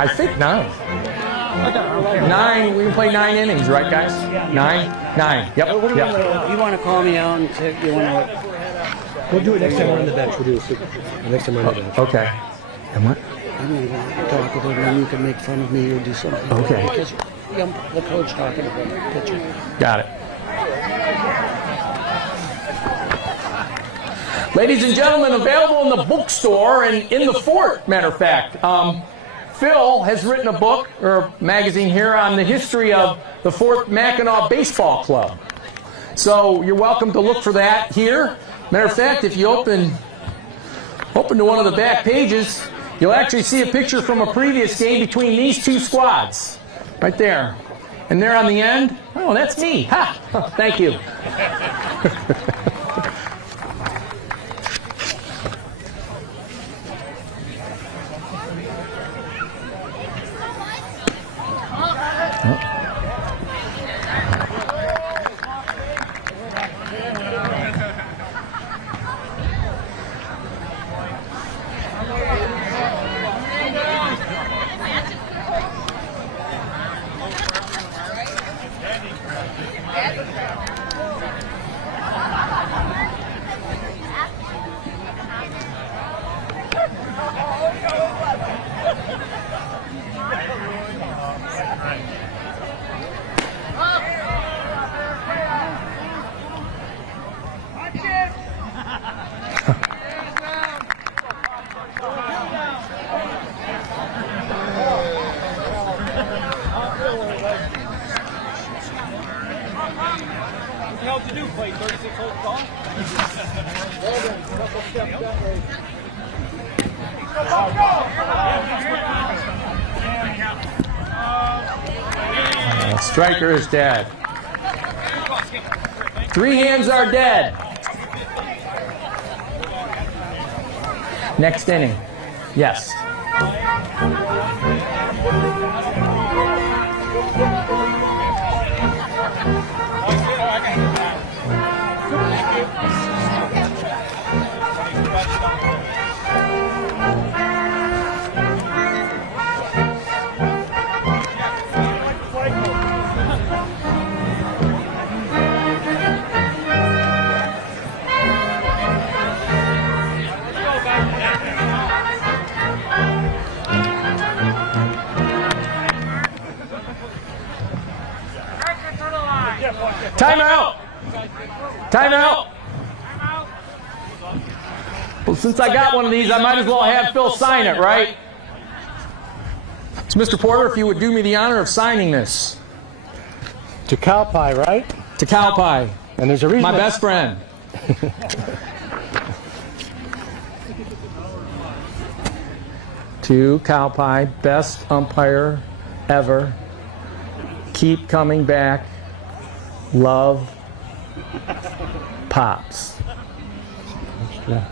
I think 9. 9. We can play 9 innings, right, guys? 9. Yep. Yep. You want to call me out and you want to... We'll do it next time we're on the bench. We'll do it next time we're on the bench. Okay. And what? I'm going to talk about it and you can make fun of me or do something. Okay. Because the coach talking about the pitcher. Got it. Ladies and gentlemen, available in the bookstore and in the fort, matter of fact. Phil has written a book, or a magazine here, on the history of the Fort Mackinac Baseball Club. So you're welcome to look for that here. Matter of fact, if you open to one of the back pages, you'll actually see a picture from a previous game between these two squads. Right there. And there on the end, oh, that's me. Ha! Thank you. Striker is dead. 3 hands are dead. Next inning. Yes. Timeout! Timeout! Well, since I got one of these, I might as well have Phil sign it, right? So, Mr. Porter, if you would do me the honor of signing this. To cow pie, right? To cow pie. And there's a reason. My best friend. To cow pie, best umpire ever. Keep coming back. Love, Pops. Yeah.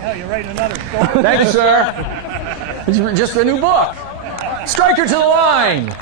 Hell, you're writing another story. Thank you, sir. It's just a new book. Striker to the line.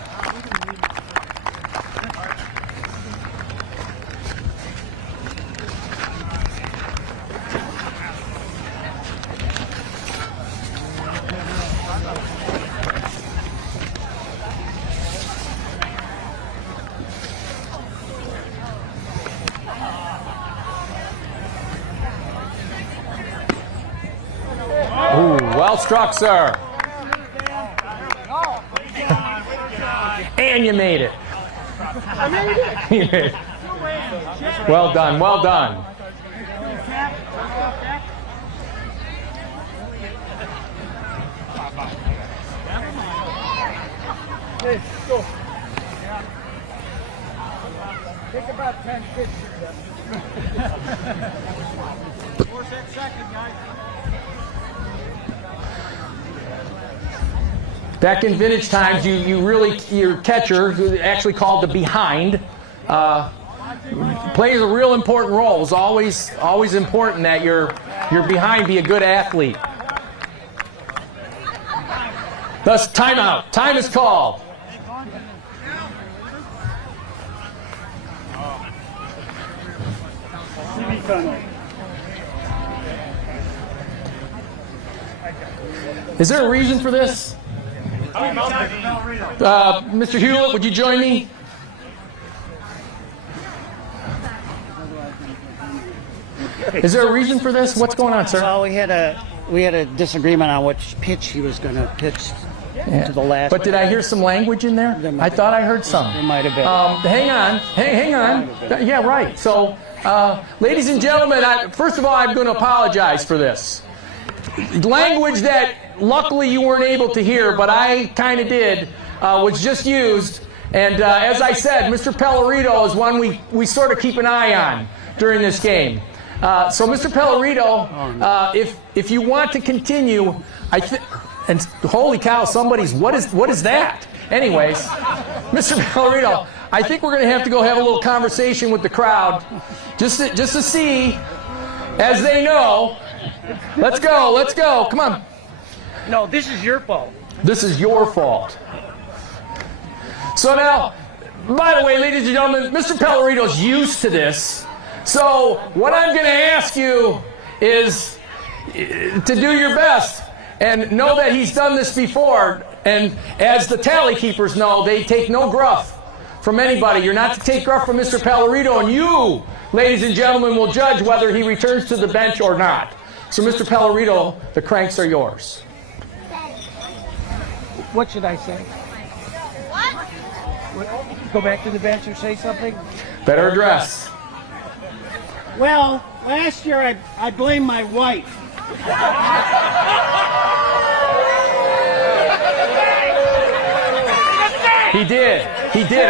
Well struck, sir. And you made it. I made it. Well done, well done. Hey, go. Take about 10 pictures. Force that second, guys. Back in vintage times, your catcher, who actually called the behind, plays a real important role. It's always important that your behind be a good athlete. Thus, timeout. Time is called. Is there a reason for this? Mr. Hewlett, would you join me? Is there a reason for this? What's going on, sir? Well, we had a disagreement on which pitch he was going to pitch to the last. But did I hear some language in there? I thought I heard some. There might have been. Hang on. Hang on. Yeah, right. So, ladies and gentlemen, first of all, I'm going to apologize for this. Language that luckily you weren't able to hear, but I kind of did, was just used. And as I said, Mr. Pellerito is one we sort of keep an eye on during this game. So, Mr. Pellerito, if you want to continue, and holy cow, what is that? Anyways, Mr. Pellerito, I think we're going to have to go have a little conversation with the crowd, just to see, as they know. Let's go, come on. No, this is your fault. This is your fault. So now, by the way, ladies and gentlemen, Mr. Pellerito's used to this. So what I'm going to ask you is to do your best and know that he's done this before. And as the tally keepers know, they take no gruff from anybody. You're not to take gruff from Mr. Pellerito, and you, ladies and gentlemen, will judge whether he returns to the bench or not. So, Mr. Pellerito, the cranks are yours. What should I say? Go back to the bench or say something? Better address. Well, last year I blamed my wife. He did.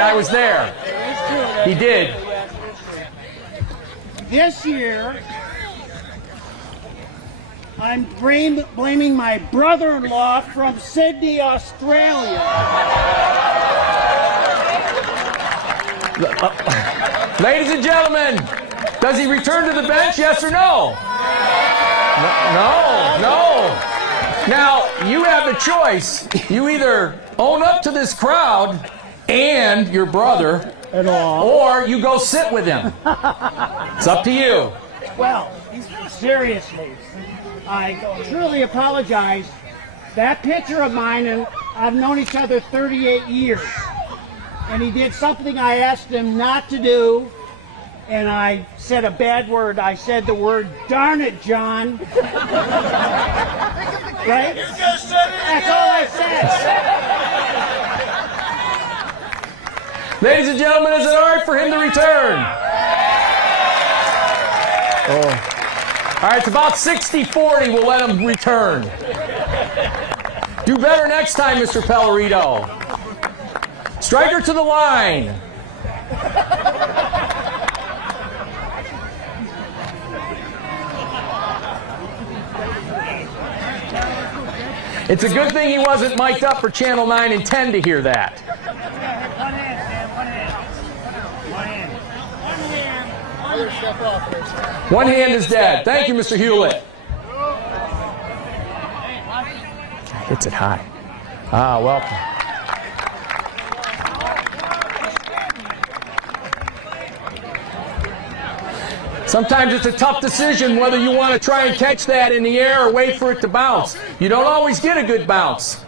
I was there. He did. This year, I'm blaming my brother-in-law from Sydney, Australia. Ladies and gentlemen, does he return to the bench, yes or no? No. Now, you have the choice. You either own up to this crowd and your brother, or you go sit with him. It's up to you. Well, seriously, I truly apologize. That picture of mine, and I've known each other 38 years, and he did something I asked him not to do, and I said a bad word. I said the word, "Darn it, John." Right? You just said it. That's all I said. Ladies and gentlemen, is it all right for him to return? All right, it's about 60-40. We'll let him return. Do better next time, Mr. Pellerito. Striker to the line. It's a good thing he wasn't mic'd up for Channel 9 and 10 to hear that. One hand is dead. Thank you, Mr. Hewlett. Hits it high. Welcome. Sometimes it's a tough decision whether you want to try and catch that in the air or wait for it to bounce. You don't always get a good bounce.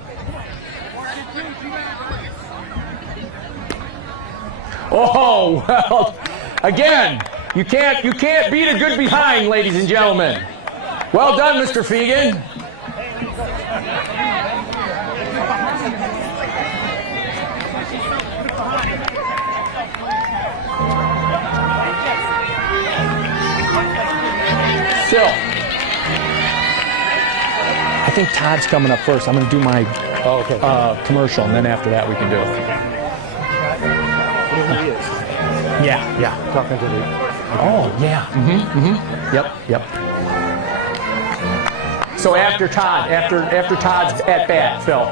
Oh, well, again, you can't beat a good behind, ladies and gentlemen. Well done, Mr. Fegan. Phil. I think Todd's coming up first. I'm going to do my commercial, and then after that we can do it. Yeah. Talking to the. Oh, yeah. Yep. So after Todd, after Todd's at bat, Phil.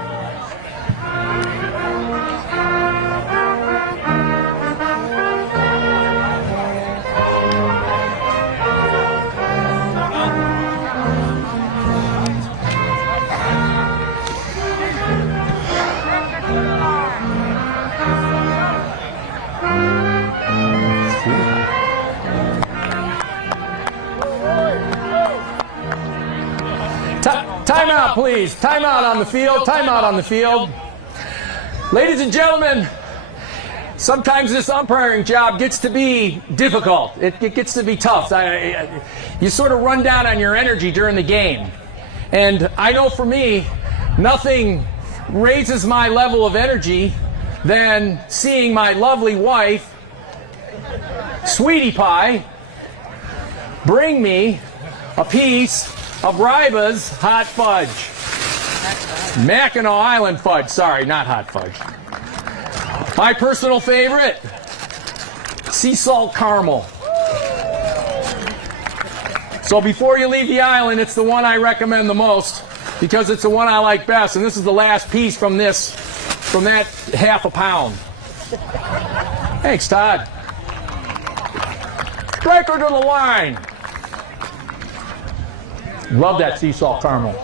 Timeout, please. Timeout on the field. Timeout on the field. Ladies and gentlemen, sometimes this umpiring job gets to be difficult. It gets to be tough. You sort of run down on your energy during the game. And I know for me, nothing raises my level of energy than seeing my lovely wife, Sweetie Pie, bring me a piece of Ryba's hot fudge. Mackinac Island fudge. Sorry, not hot fudge. My personal favorite, sea salt caramel. So before you leave the island, it's the one I recommend the most because it's the one I like best. And this is the last piece from that half a pound. Thanks, Todd. Striker to the line. Love that sea salt caramel.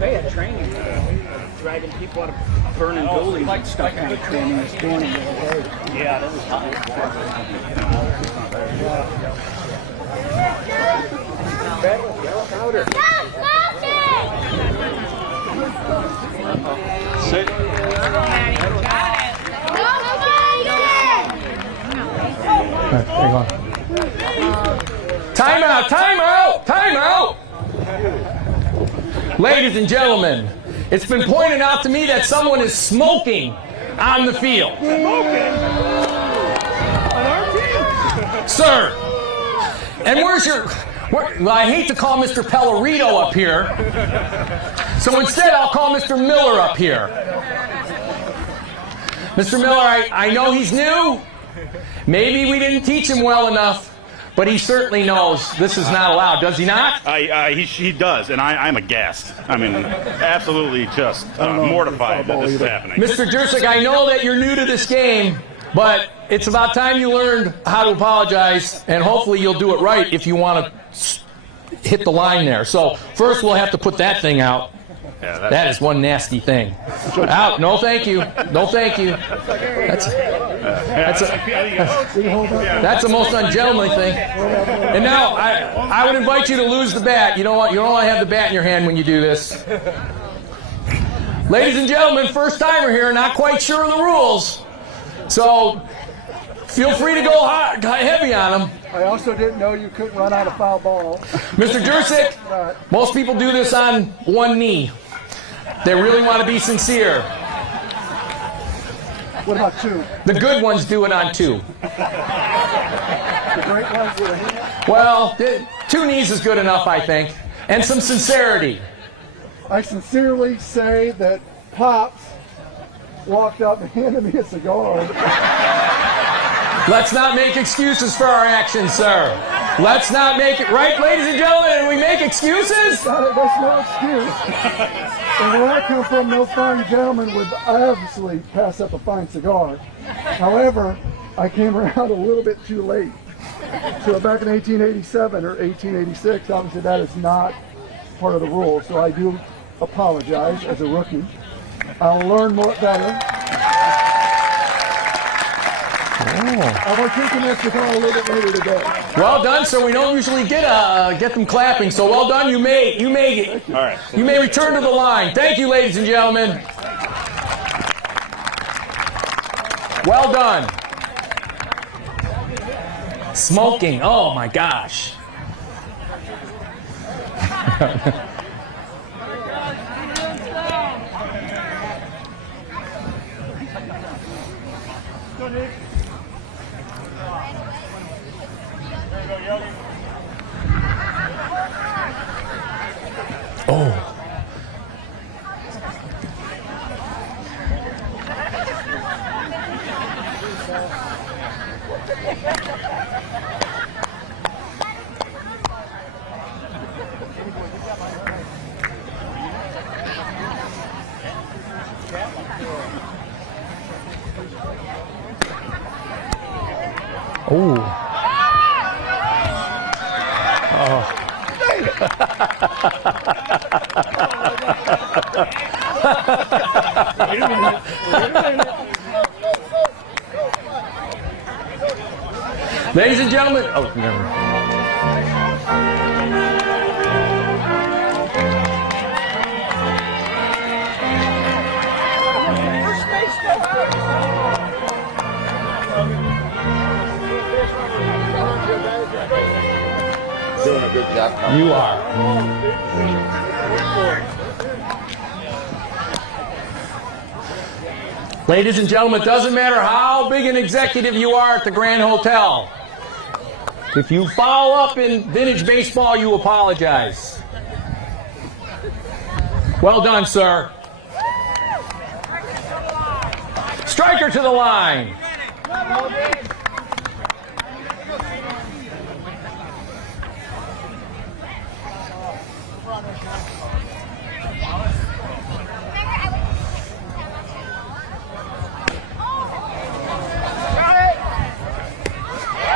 They had training, dragging people out of burning buildings and stuff out of training this morning. Yeah, that was hot. Sit. Timeout! Timeout! Timeout! Ladies and gentlemen, it's been pointed out to me that someone is smoking on the field. Sir, and where's your... well, I hate to call Mr. Pellerito up here, so instead I'll call Mr. Miller up here. Mr. Miller, I know he's new. Maybe we didn't teach him well enough. But he certainly knows this is not allowed, does he not? He does, and I'm aghast. I mean, absolutely just mortified that this is happening. Mr. Jurczyk, I know that you're new to this game, but it's about time you learned how to apologize, and hopefully you'll do it right if you want to hit the line there. So first we'll have to put that thing out. Yeah, that is one nasty thing. Out. No, thank you. No, thank you. That's a most ungentlemanly thing. And now I would invite you to lose the bat. You don't want to have the bat in your hand when you do this. Ladies and gentlemen, first timer here, not quite sure of the rules. So feel free to go hard, heavy on them. I also didn't know you couldn't run out of foul ball. Mr. Jurczyk, most people do this on one knee. They really want to be sincere. What about two? The good ones do it on two. The great ones with a hand? Well, two knees is good enough, I think. And some sincerity. I sincerely say that Pops walked up and handed me a cigar. Let's not make excuses for our actions, sir. Let's not make it, right, ladies and gentlemen? We make excuses? That's no excuse. And where I come from, no fine gentleman would obviously pass up a fine cigar. However, I came around a little bit too late. So back in 1887 or 1886, obviously that is not part of the rules. So I do apologize as a rookie. I'll learn more better. I'll partake in this a little bit later today. Well done, sir. We don't usually get them clapping, so well done. You may All right. you may return to the line. Thank you, ladies and gentlemen. Well done. Smoking. Oh my gosh. Oh. Oh. Ladies and gentlemen, oh, never. Doing a good job. You are. Ladies and gentlemen, it doesn't matter how big an executive you are at the Grand Hotel. If you foul up in vintage baseball, you apologize. Well done, sir. Striker to the line.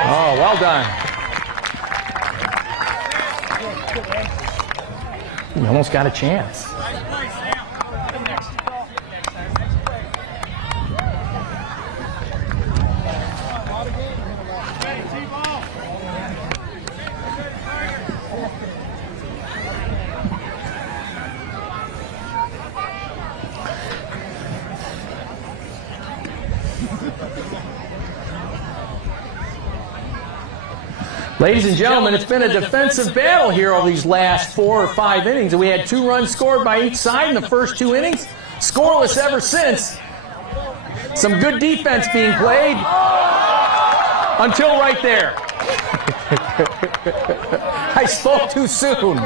Oh, well done. You almost got a chance. Ladies and gentlemen, it's been a defensive battle here over these last 4 or 5 innings. And we had 2 runs scored by each side in the first 2 innings. Scoreless ever since. Some good defense being played until right there. I spoke too soon.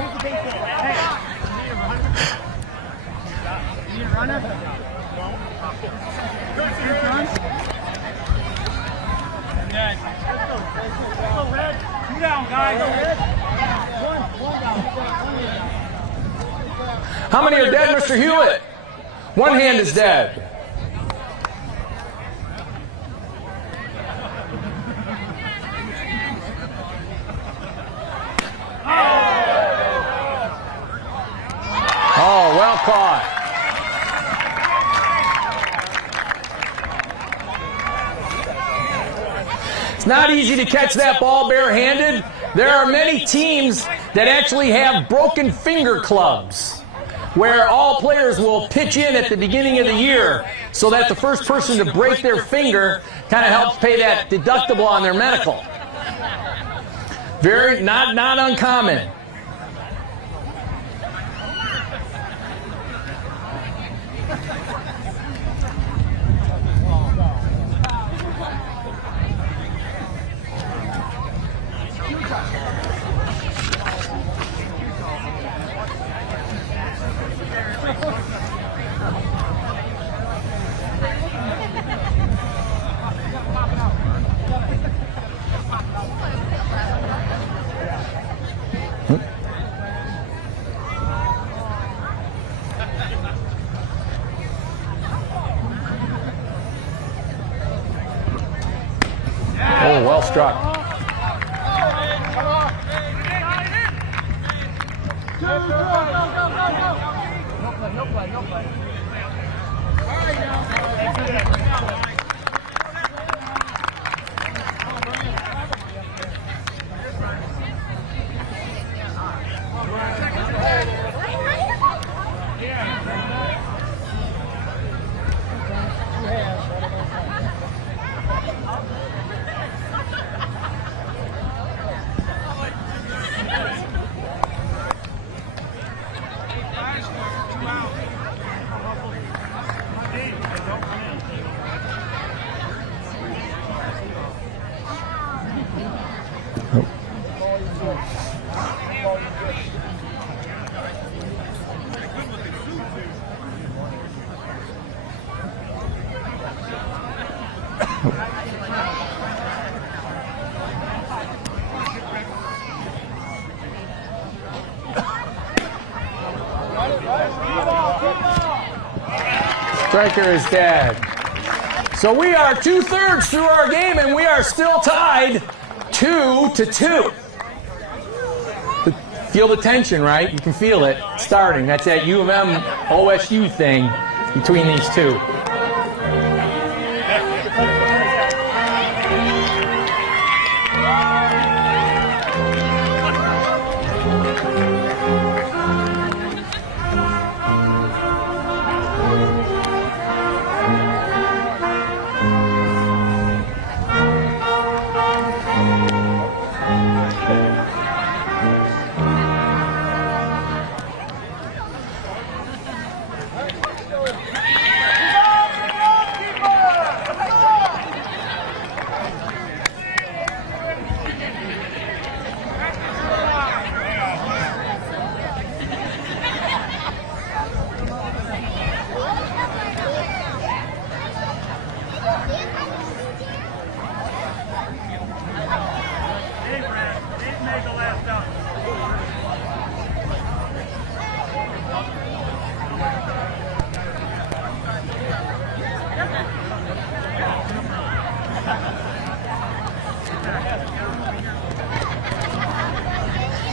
How many are dead, Mr. Hewitt? One hand is dead. Oh, well caught. It's not easy to catch that ball barehanded. There are many teams that actually have broken finger clubs, where all players will pitch in at the beginning of the year so that the first person to break their finger kind of helps pay that deductible on their medical. Very, not uncommon. Oh, well struck. Striker is dead. So we are 2/3 through our game, and we are still tied 2-2. Feel the tension, right? You can feel it starting. That's that U of M OSU thing between these two.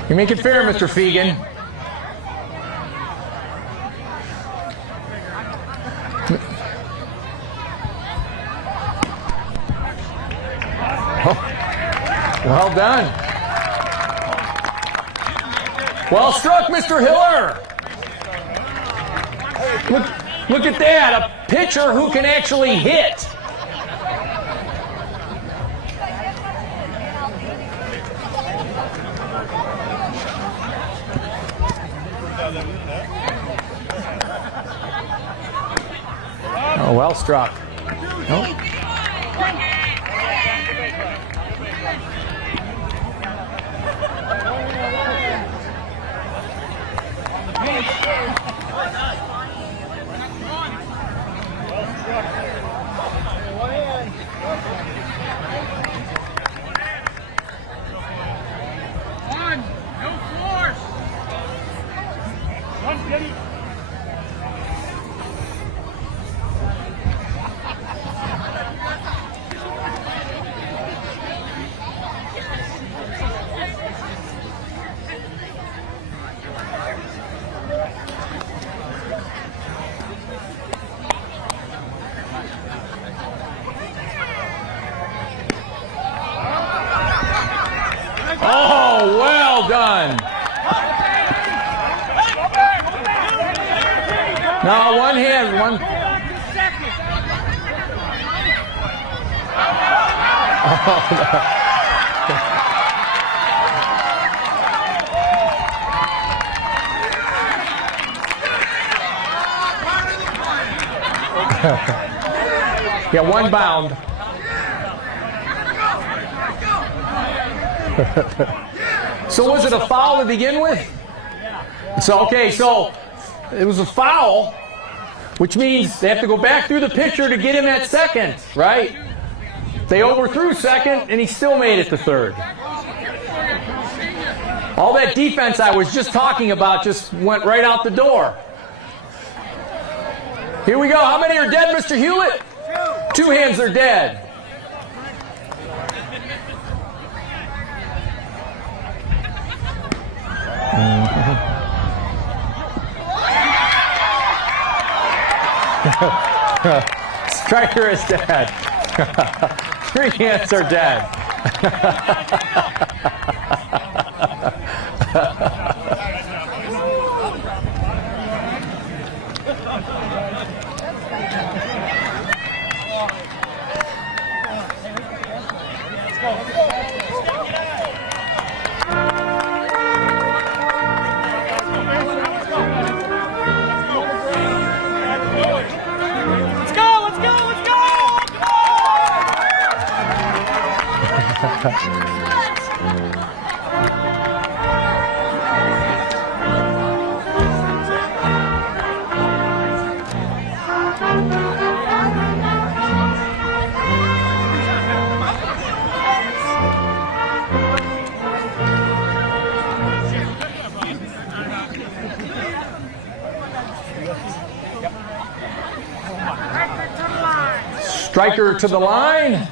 You make it fair, Mr. Fegan. Oh, well done. Well struck, Mr. Hiller. Look at that, a pitcher who can actually hit. Oh, well struck. Nope. Oh, well done. Now one hand, one. Yeah, one bound. So was it a foul to begin with? So okay, so it was a foul, which means they have to go back through the pitcher to get him at second, right? They overthrew second, and he still made it to third. All that defense I was just talking about just went right out the door. Here we go. How many are dead, Mr. Hewlett? Two hands are dead. Striker is dead. 3 hands are dead. Striker to the line.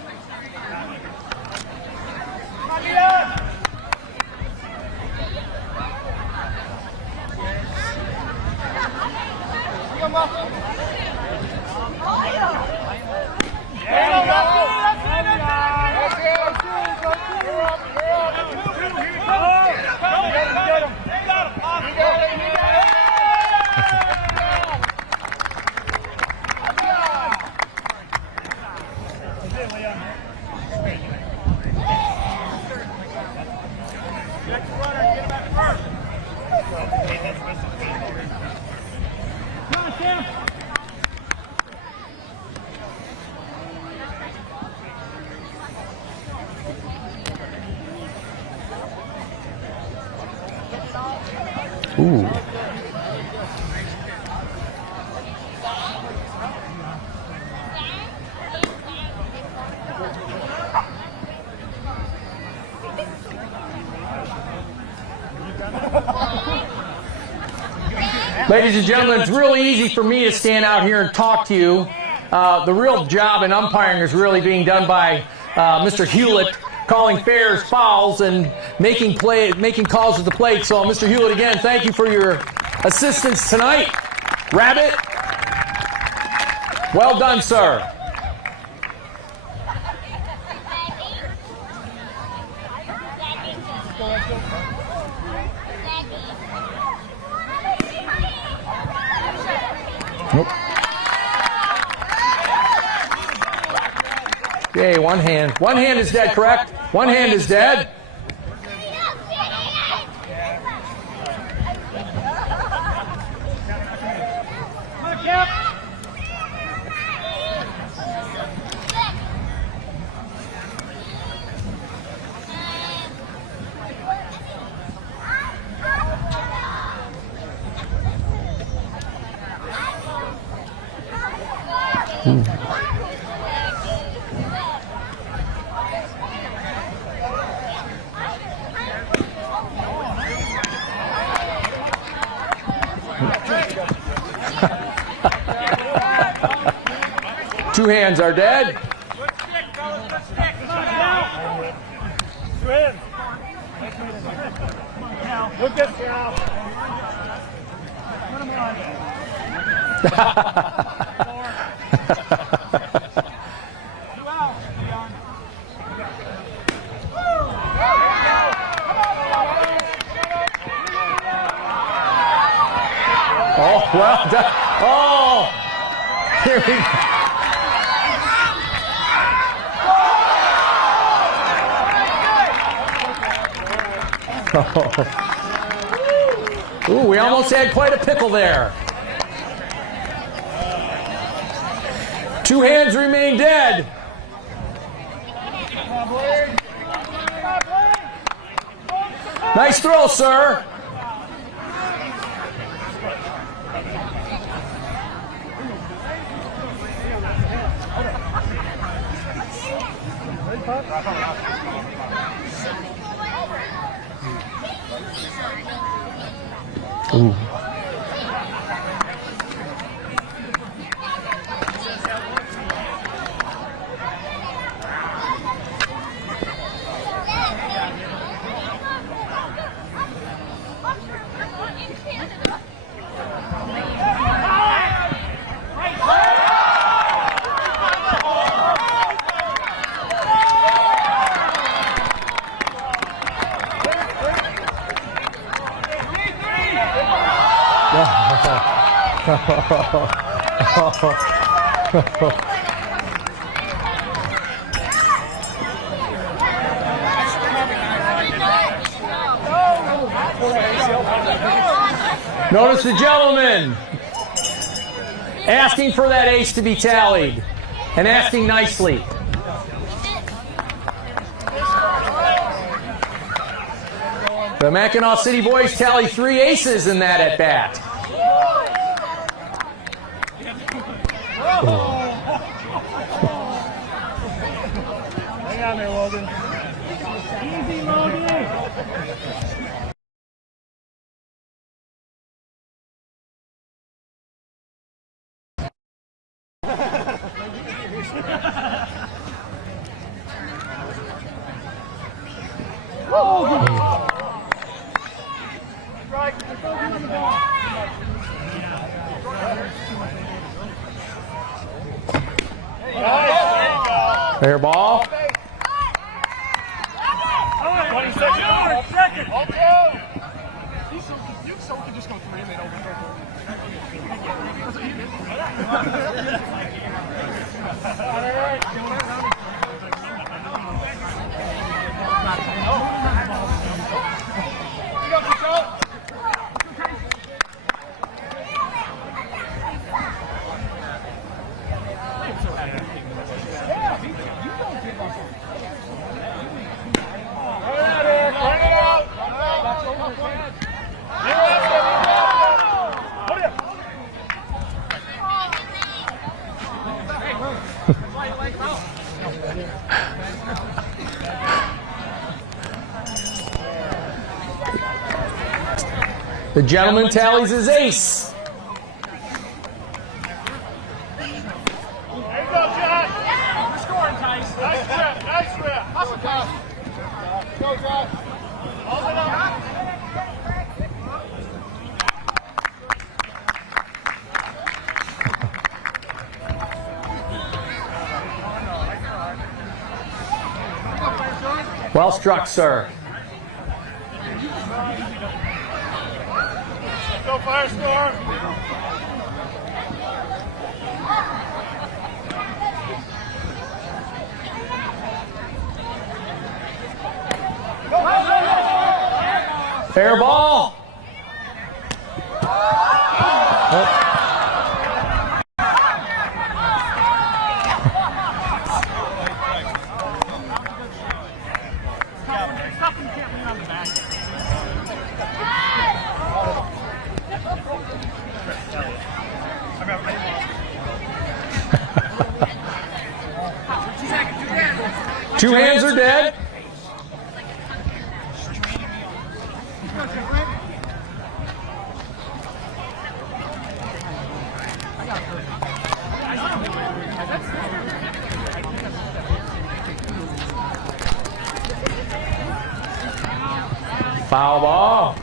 Ooh. Ladies and gentlemen, it's really easy for me to stand out here and talk to you. The real job in umpiring is really being done by Mr. Hewlett, calling fairs, fouls, and making calls at the plate. So, Mr. Hewlett, again, thank you for your assistance tonight. Rabbit, well done, sir. Nope. Okay, one hand. One hand is dead, correct? One hand is dead. Ooh. Two hands are dead. Look at Cal. Put him Oh, well done. Oh, here we go. Ooh, we almost had quite a pickle there. Two hands remain dead. Nice throw, sir. Ooh. Notice the gentleman asking for that ace to be tallied and asking nicely. The Mackinaw City Boys tally 3 aces in that at bat. Hang on there, Logan. Easy, Logan. Fair ball. 20 seconds. Okay. You can just go 3 and then overthrow. The gentleman tallies his ace. There you go, John. We're scoring, Tice. Nice grip. Nice grip. Hustle, Tice. Go, John. Hold it up. Well struck, sir. Go, Firestorm. Fair ball. Oh. Two hands are dead. Foul ball.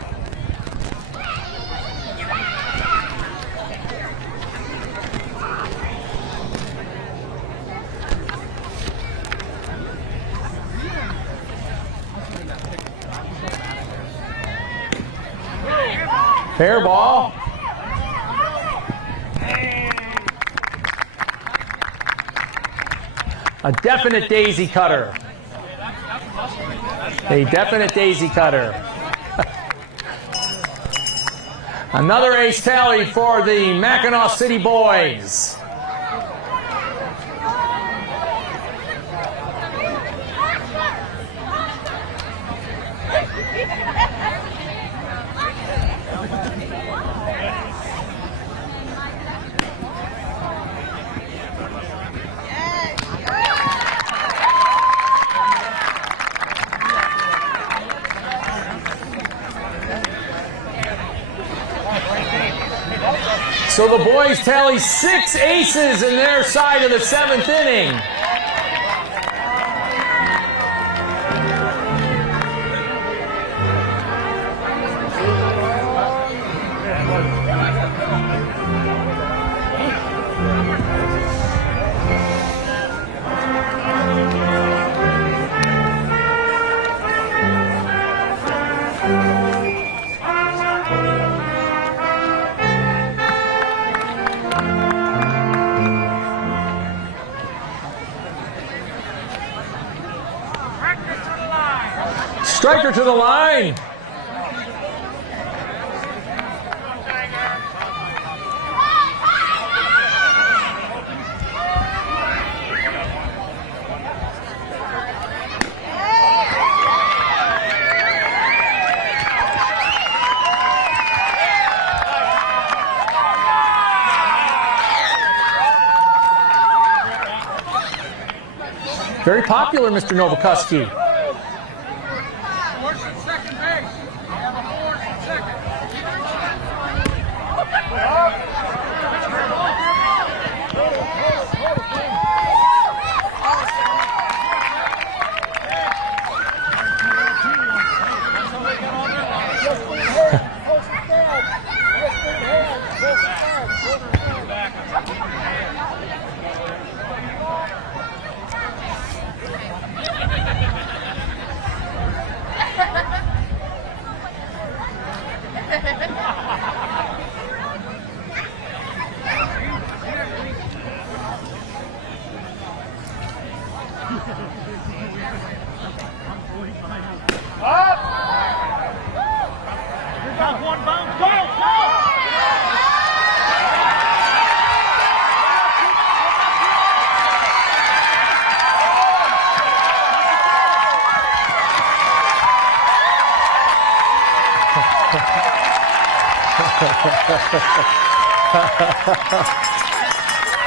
Fair ball. A definite daisy cutter. A definite daisy cutter. Another ace tally for the Mackinaw City Boys. So the boys tally 6 aces in their side of the 7th inning. Striker to the line. Very popular, Mr. Nowakoski. Horse at second base. Have a horse at second.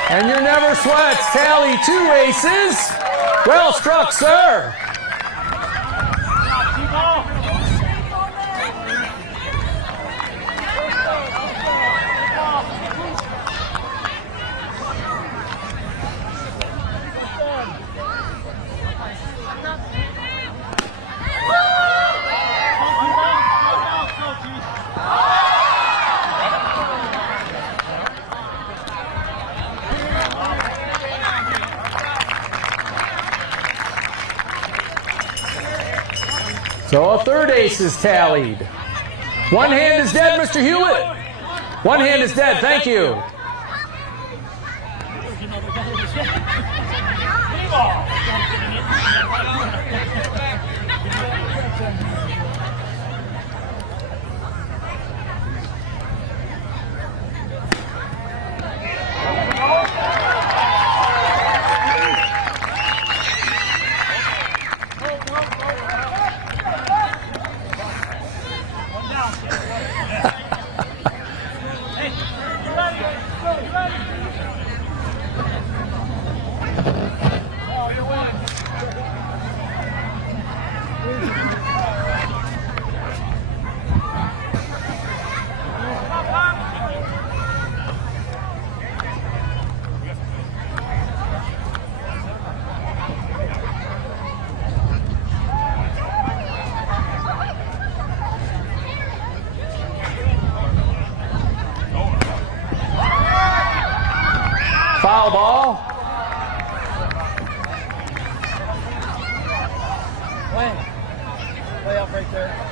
And your Never Sweats tally 2 aces. Well struck, sir. So a third ace is tallied. One hand is dead, Mr. Hewlett. One hand is dead, thank you. Foul ball. Way up right there.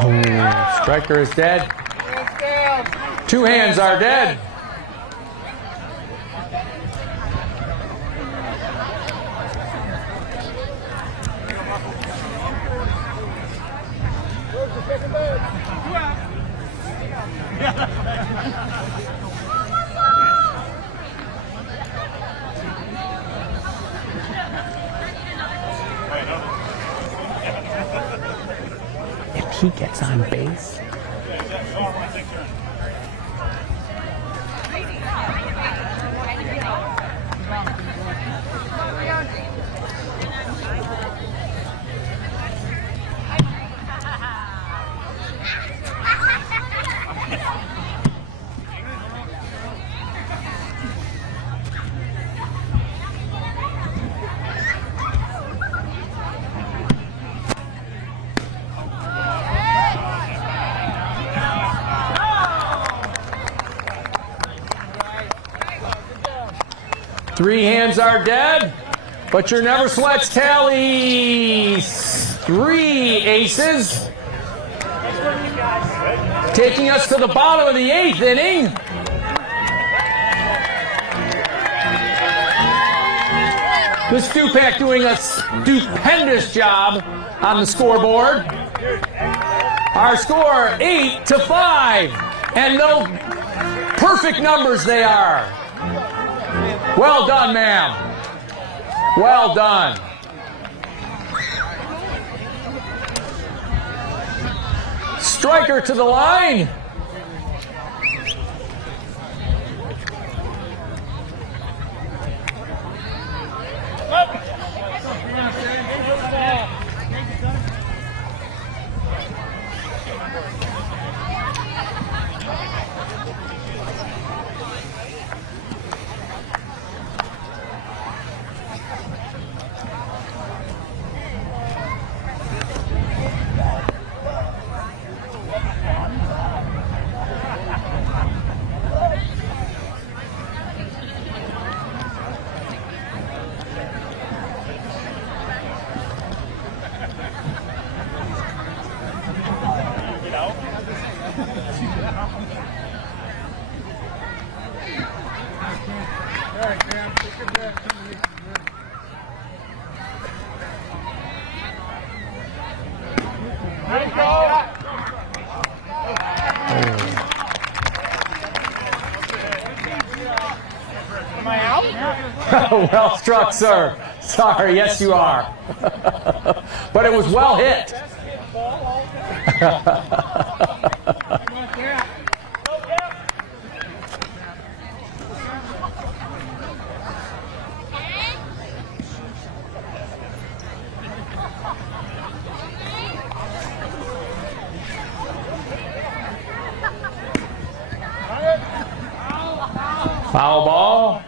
Oh, striker is dead. 2 hands are dead. If he gets on base. 3 hands are dead, but your Never Sweats tallies 3 aces, taking us to the bottom of the 8th inning. The Stupak doing a stupendous job on the scoreboard. Our score 8-5, and no perfect numbers they are. Well done, ma'am. Well done. Striker to the line. Well struck, sir. Sorry, yes you are. But it was well hit. Foul ball.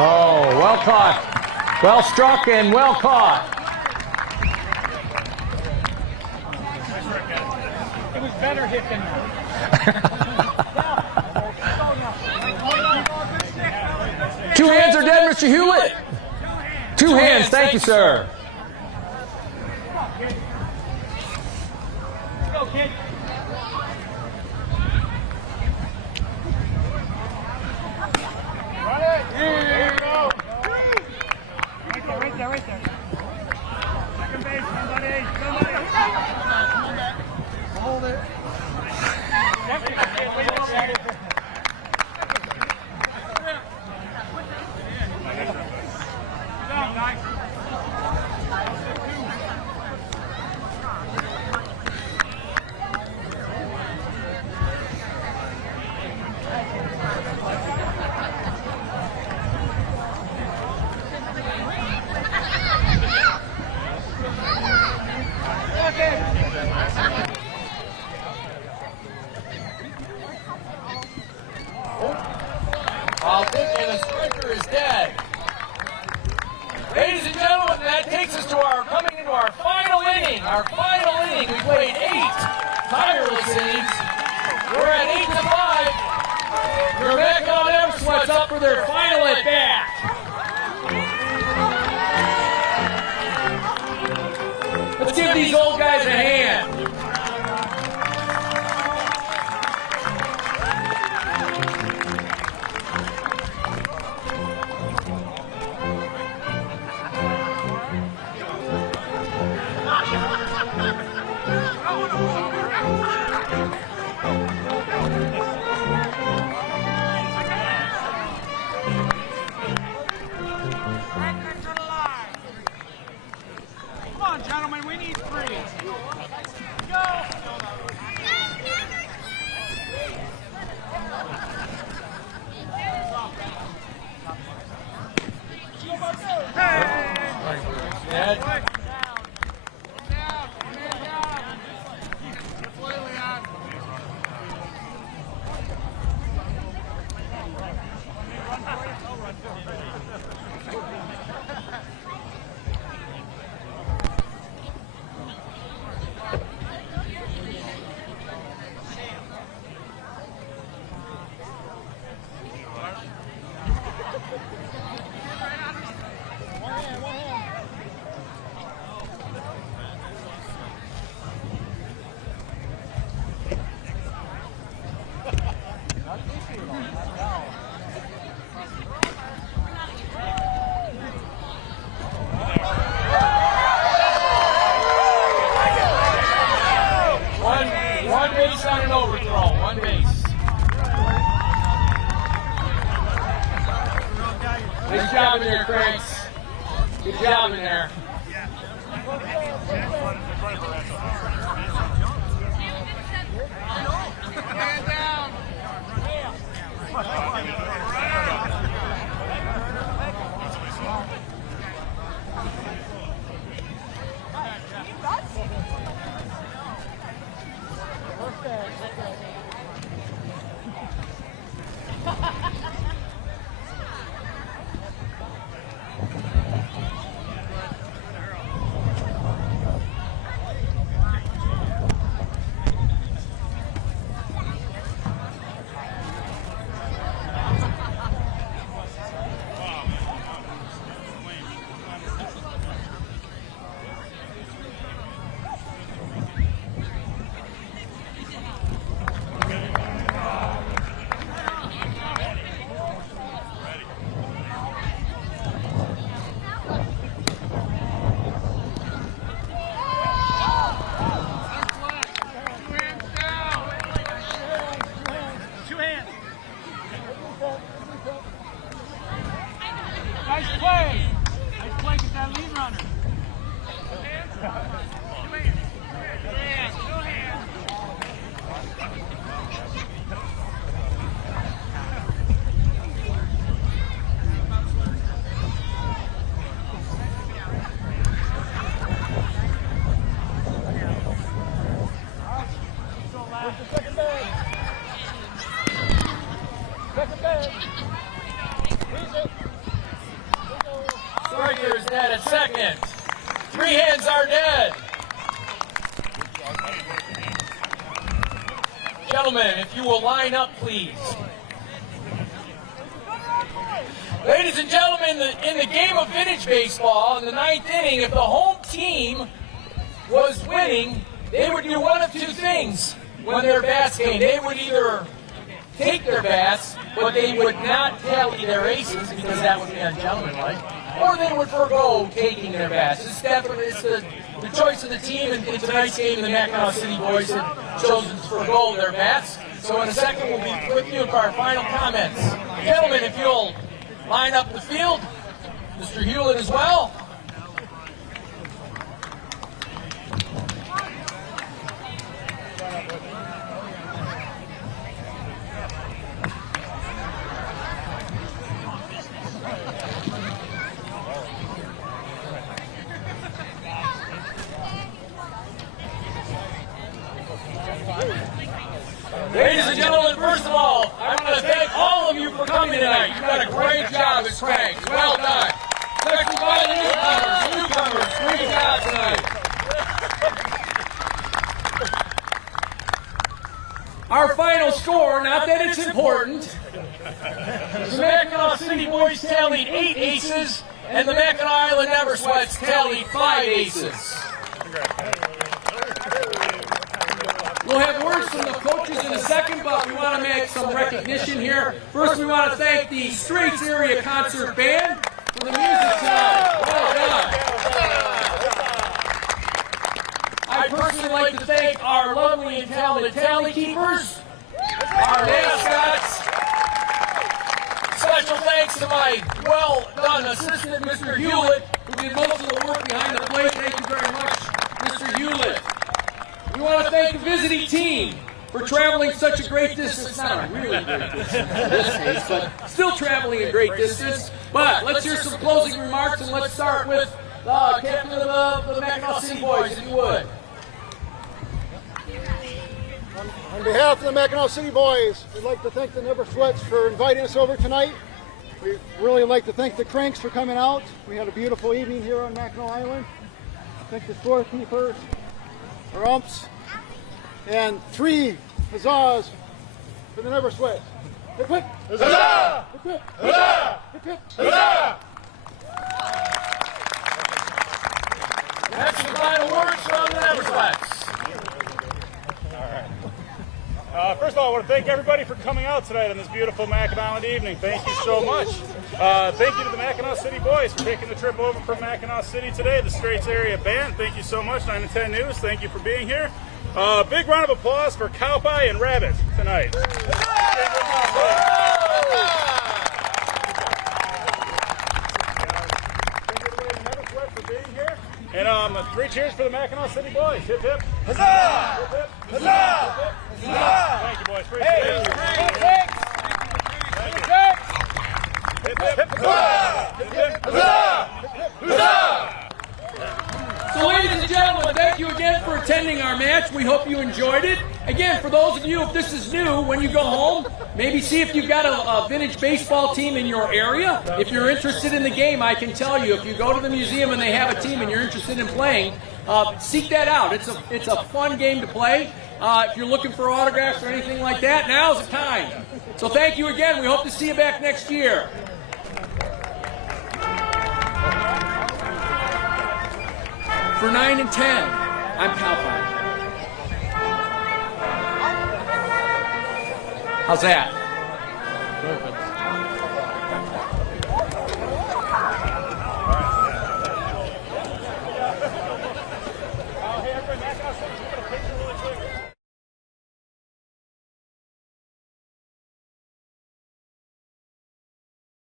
Oh, well caught. Well struck and well caught. It was better hit than that. 2 hands are dead, Mr. Hewlett. 2 hands, thank you, sir. Go, kid. There you go. Right there. Second base, somebody. Hold it. Down, guys. And the striker is dead. Ladies and gentlemen, that takes us to coming into our final inning. Our final inning. We played 8 tireless innings. We're at 8-5. Your Mackinaw Never Sweats up for their final at bat. Let's give these old guys a hand. One base on an overthrow. One base. Good job in there, Cranks. Good job in there. Striker is dead at second. Three hands are dead. Gentlemen, if you will line up, please. Ladies and gentlemen, in the game of vintage baseball, in the ninth inning, if the home team was winning, they would do one of two things when their bats came. They would either take their bats, but they would not tally their aces because that would be ungentlemanlike, or they would forego taking their bats. It's the choice of the team, and in tonight's game, the Mackinaw City Boys have chosen to forego their bats. So in a second, we'll be with you for our final comments. Gentlemen, if you'll line up the field, Mr. Hewlett as well. Ladies and gentlemen, first of all, I want to thank all of you for coming tonight. You've done a great job as Cranks. Well done. Especially by the newcomers. Great job tonight. Our final score, not that it's important, the Mackinaw City Boys tallied 8 aces, and the Mackinaw Island Never Sweats tallied 5 aces. We'll have words from the coaches in a second, but we want to make some recognition here. First, we want to thank the Straits Area Concert Band for the music tonight. Well done. I'd personally like to thank our lovely and talented tally keepers, our mascots. Special thanks to my well-done assistant, Mr. Hewlett, who did most of the work behind the plate. Thank you very much, Mr. Hewlett. We want to thank the visiting team for traveling such a great distance. Not a really great distance in this case, but still traveling a great distance. But let's hear some closing remarks, and let's start with the captain of the Mackinaw City Boys, if you would. On behalf of the Mackinaw City Boys, we'd like to thank the Never Sweats for inviting us over tonight. We'd really like to thank the Cranks for coming out. We had a beautiful evening here on Mackinac Island. Thank the scorekeepers, our umps, and 3 huzzahs for the Never Sweats. Hip hip! Huzzah! Hip hip! Huzzah! Hip hip! Huzzah! That's the final words from the Never Sweats. All First of all, I want to thank everybody for coming out tonight on this beautiful Mackinac evening. Thank you so much. Thank you to the Mackinaw City Boys for taking the trip over from Mackinaw City today. The Straits Area Band, thank you so much. 9 to 10 News, thank you for being here. Big round of applause for Cowpie and Rabbit tonight. And 3 cheers for the Mackinaw City Boys. Hip hip. Huzzah! Hip hip. Huzzah! Huzzah! Thank you, boys. Appreciate it. Thank you. Hip hip. Huzzah! Hip hip. Huzzah! Huzzah! So, ladies and gentlemen, thank you again for attending our match. We hope you enjoyed it. Again, for those of you, if this is new, when you go home, maybe see if you've got a vintage baseball team in your area. If you're interested in the game, I can tell you, if you go to the museum and they have a team and you're interested in playing, seek that out. It's a fun game to play. If you're looking for autographs or anything like that, now's the time. So thank you again. We hope to see you back next year. For 9 and 10, I'm Cowpie. How's that? Perfect.